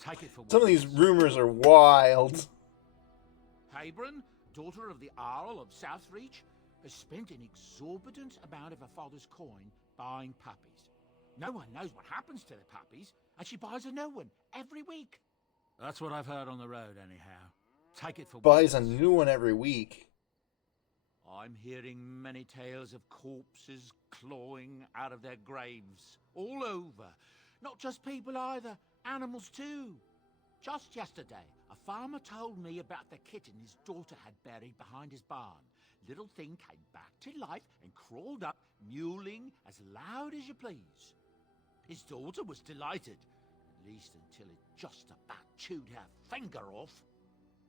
Take it for what Some of it these is. rumors are wild. Habron, daughter of the Arl of Southreach, has spent an exorbitant amount of her father's coin buying puppies. No one knows what happens to the puppies, and she buys a new one every week. That's what I've heard on the road, anyhow. Take it for what Buys it a is. new one every week. I'm hearing many tales of corpses clawing out of their graves, all over. Not just people either, animals too. Just yesterday, a farmer told me about the kitten his daughter had buried behind his barn. Little thing came back to life and crawled up, mewling as loud as you please. His daughter was delighted, at least until it just about chewed her finger off.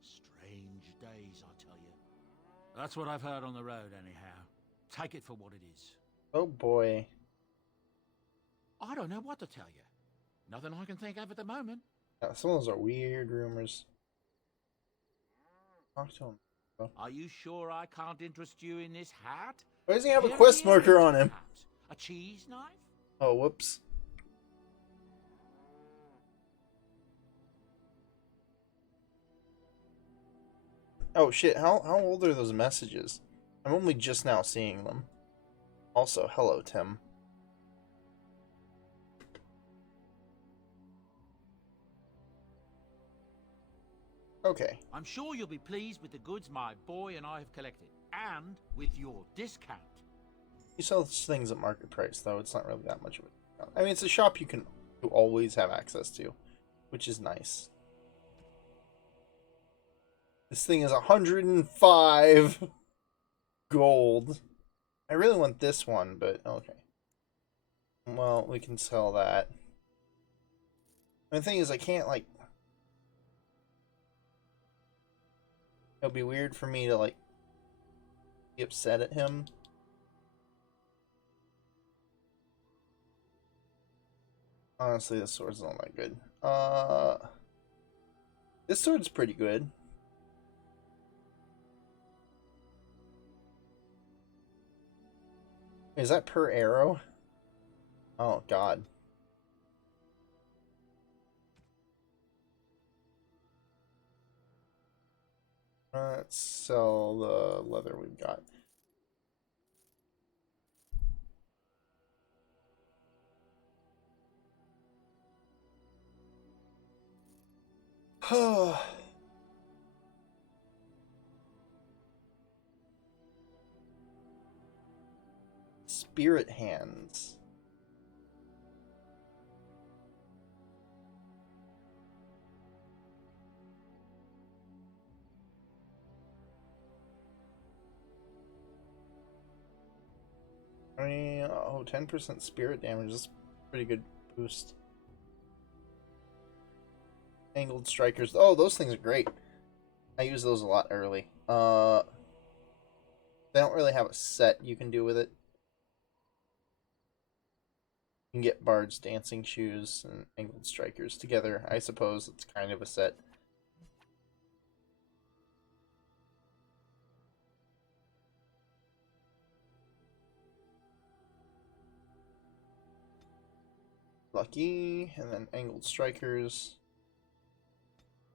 Strange days, I tell you. That's what I've heard on the road, anyhow. Take it for what it is. Oh boy. I don't know what to tell you. Nothing I can think of at the moment. Yeah, some of those are weird rumors. Talk to him. Are you sure I can't interest you in this hat? Why does he have a Very quest marker on him? perhaps. A cheese knife? Oh, whoops. Oh shit, how old are those messages? I'm only just now seeing them. Also, hello, Tim. Okay. I'm sure you'll be pleased with the goods my boy and I have collected, and with your discount. You sell things at market price, though. It's not really that much of a discount. I mean, it's a shop you always have access to, which is nice. This thing is 105 gold. I really want this one, but okay. Well, we can sell that. The thing is, I can't, like... It'll be weird for me to, like, be upset at him. Honestly, this sword's not that good. This sword's pretty good. Is that per arrow? Oh, God. Let's sell the leather we've got. spirit hands. I mean, oh, 10% spirit damage is a pretty good boost. Angled strikers. Oh, those things are great. I use those a lot early. They don't really have a set you can do with it. You can get Bard's Dancing Shoes and Angled Strikers together. I suppose it's kind of a set. Lucky, and then Angled Strikers.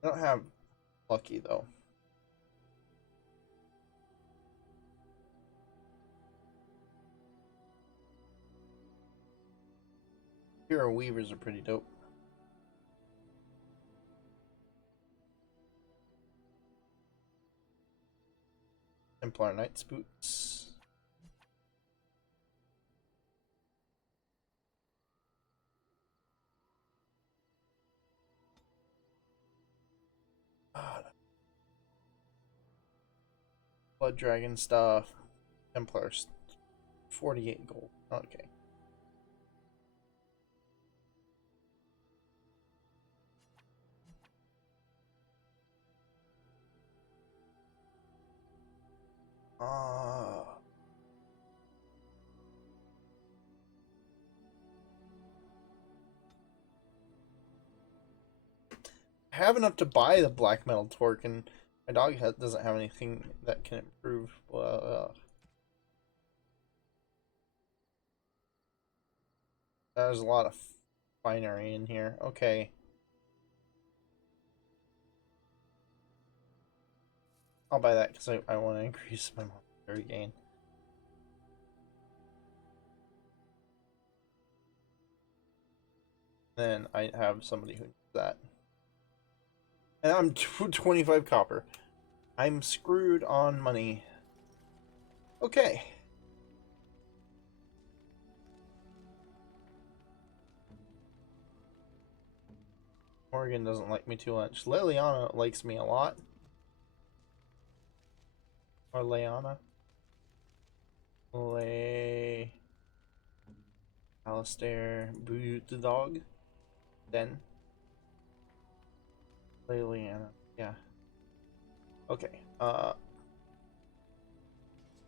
I don't have Lucky, though. Hero Weavers are pretty dope. Templar Knight's Boots. Blood Dragon stuff. Templars. 48 gold. Okay. I have enough to buy the black metal torque, and my dog doesn't have anything that can improve. There's a lot of finery in here. Okay. I'll buy that because I want to increase my monetary gain. Then I have somebody who needs that. And I'm 25 copper. I'm screwed on money. Okay. Morgan doesn't like me too much. Liliana likes me a lot. Or Leanna. Alistair. Boot the dog. Then. Liliana. Yeah. Okay.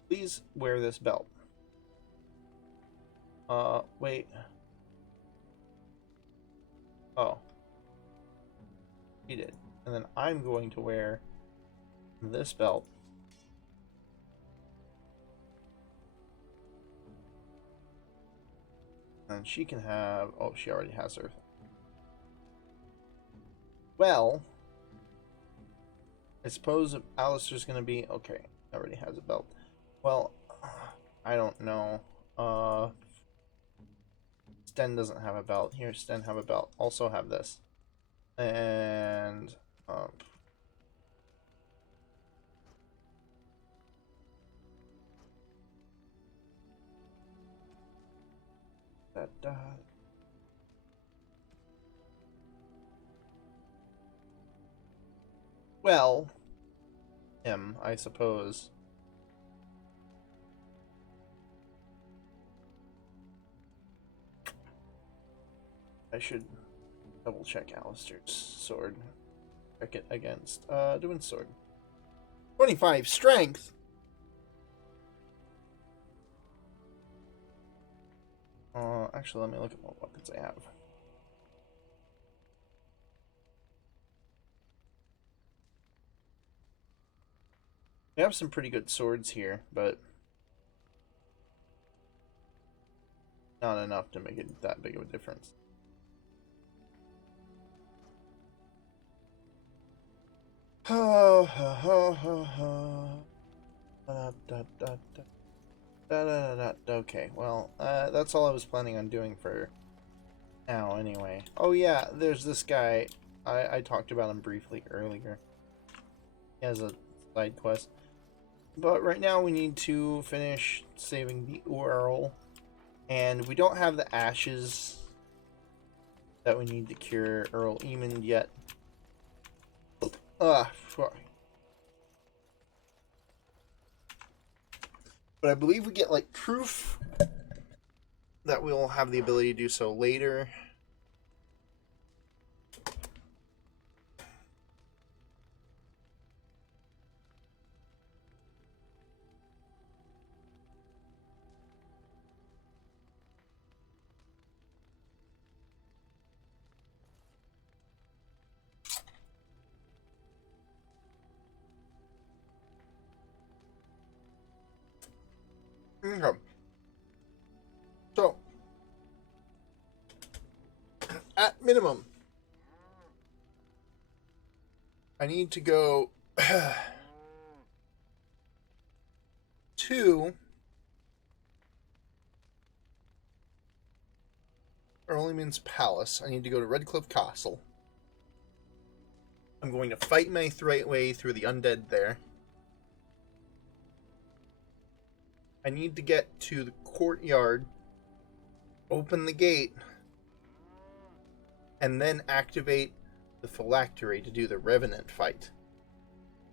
Please wear this belt. Wait. Oh. He did. And then I'm going to wear this belt. And she can have... Oh, she already has her. Well, I suppose Alistair's going to be... Okay, already has a belt. Well, I don't know. Sten doesn't have a belt. Here, Sten have a belt. Also have this. And... Well, him, I suppose. I should double check Alistair's sword. Check it against doing sword. 25 strength. Actually, let me look at what weapons I have. We have some pretty good swords here, but not enough to make it that big of a difference. Okay, well, that's all I was planning on doing for now anyway. Oh yeah, there's this guy. I talked about him briefly earlier. He has a side quest. But right now we need to finish saving the Earl. And we don't have the ashes that we need to cure Earl Eamon yet. Fuck. But I believe we get like proof that we'll have the ability to do so later. Okay. So, at minimum, I need to go to Earl Eamon's palace. I need to go to Redcliffe Castle. I'm going to fight my way through the undead there. I need to get to the courtyard, open the gate, and then activate the phylactery to do the Revenant fight.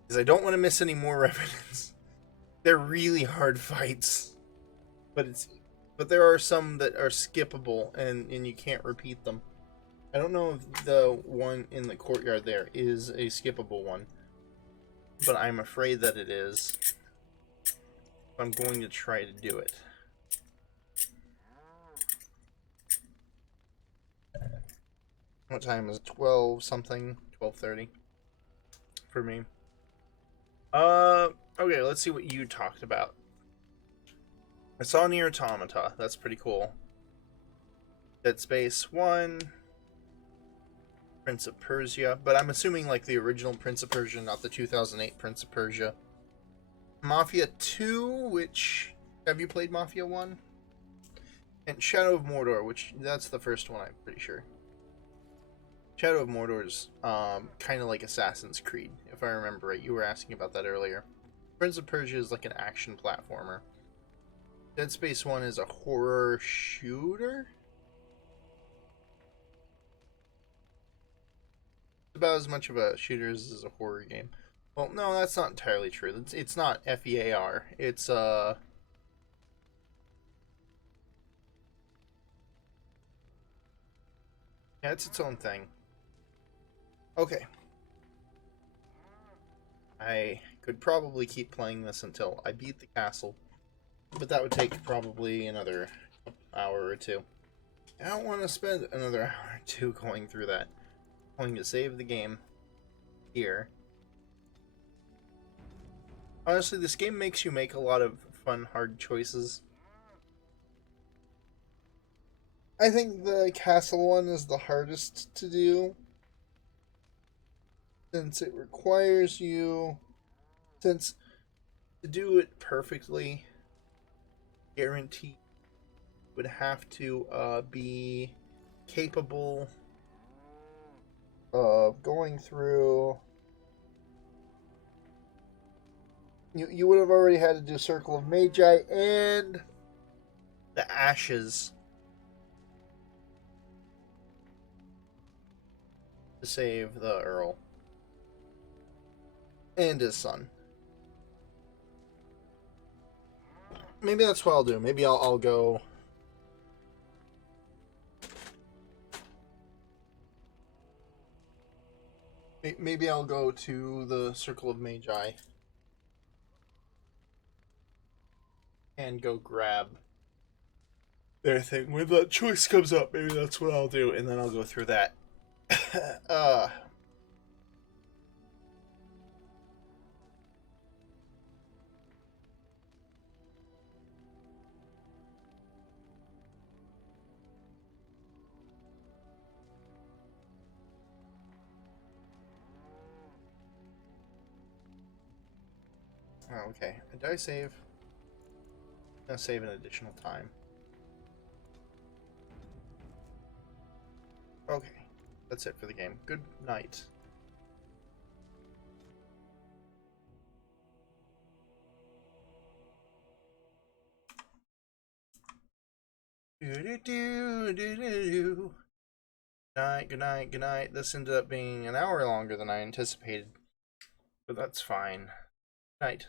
Because I don't want to miss any more Revenants. They're really hard fights. But there are some that are skippable and you can't repeat them. I don't know if the one in the courtyard there is a skippable one. But I'm afraid that it is. I'm going to try to do it. What time is it? 12 something? 12:30 for me. Okay, let's see what you talked about. I saw Nier Automata. That's pretty cool. Dead Space 1. Prince of Persia. But I'm assuming like the original Prince of Persia, not the 2008 Prince of Persia. Mafia 2, which... Have you played Mafia 1? And Shadow of Mordor, which... That's the first one, I'm pretty sure. Shadow of Mordor is kind of like Assassin's Creed, if I remember right. You were asking about that earlier. Prince of Persia is like an action platformer. Dead Space 1 is a horror shooter? It's about as much of a shooter as a horror game. Well, no, that's not entirely true. It's not FEAR. It's, yeah, it's its own thing. Okay. I could probably keep playing this until I beat the castle. But that would take probably another hour or two. I don't want to spend another hour or two going through that. I'm going to save the game here. Honestly, this game makes you make a lot of fun, hard choices. I think the castle one is the hardest to do. Since it requires you... Since to do it perfectly, guaranteed, would have to be capable of going through... You would have already had to do Circle of Magi and the Ashes to save the Earl and his son. Maybe that's what I'll do. Maybe I'll go... Maybe I'll go to the Circle of Magi and go grab their thing. When that choice comes up, maybe that's what I'll do, and then I'll go through that. Oh, okay. Did I save? I'm gonna save an additional time. Okay. That's it for the game. Good night. Good night, good night, good night. This ended up being an hour longer than I anticipated. But that's fine. Night.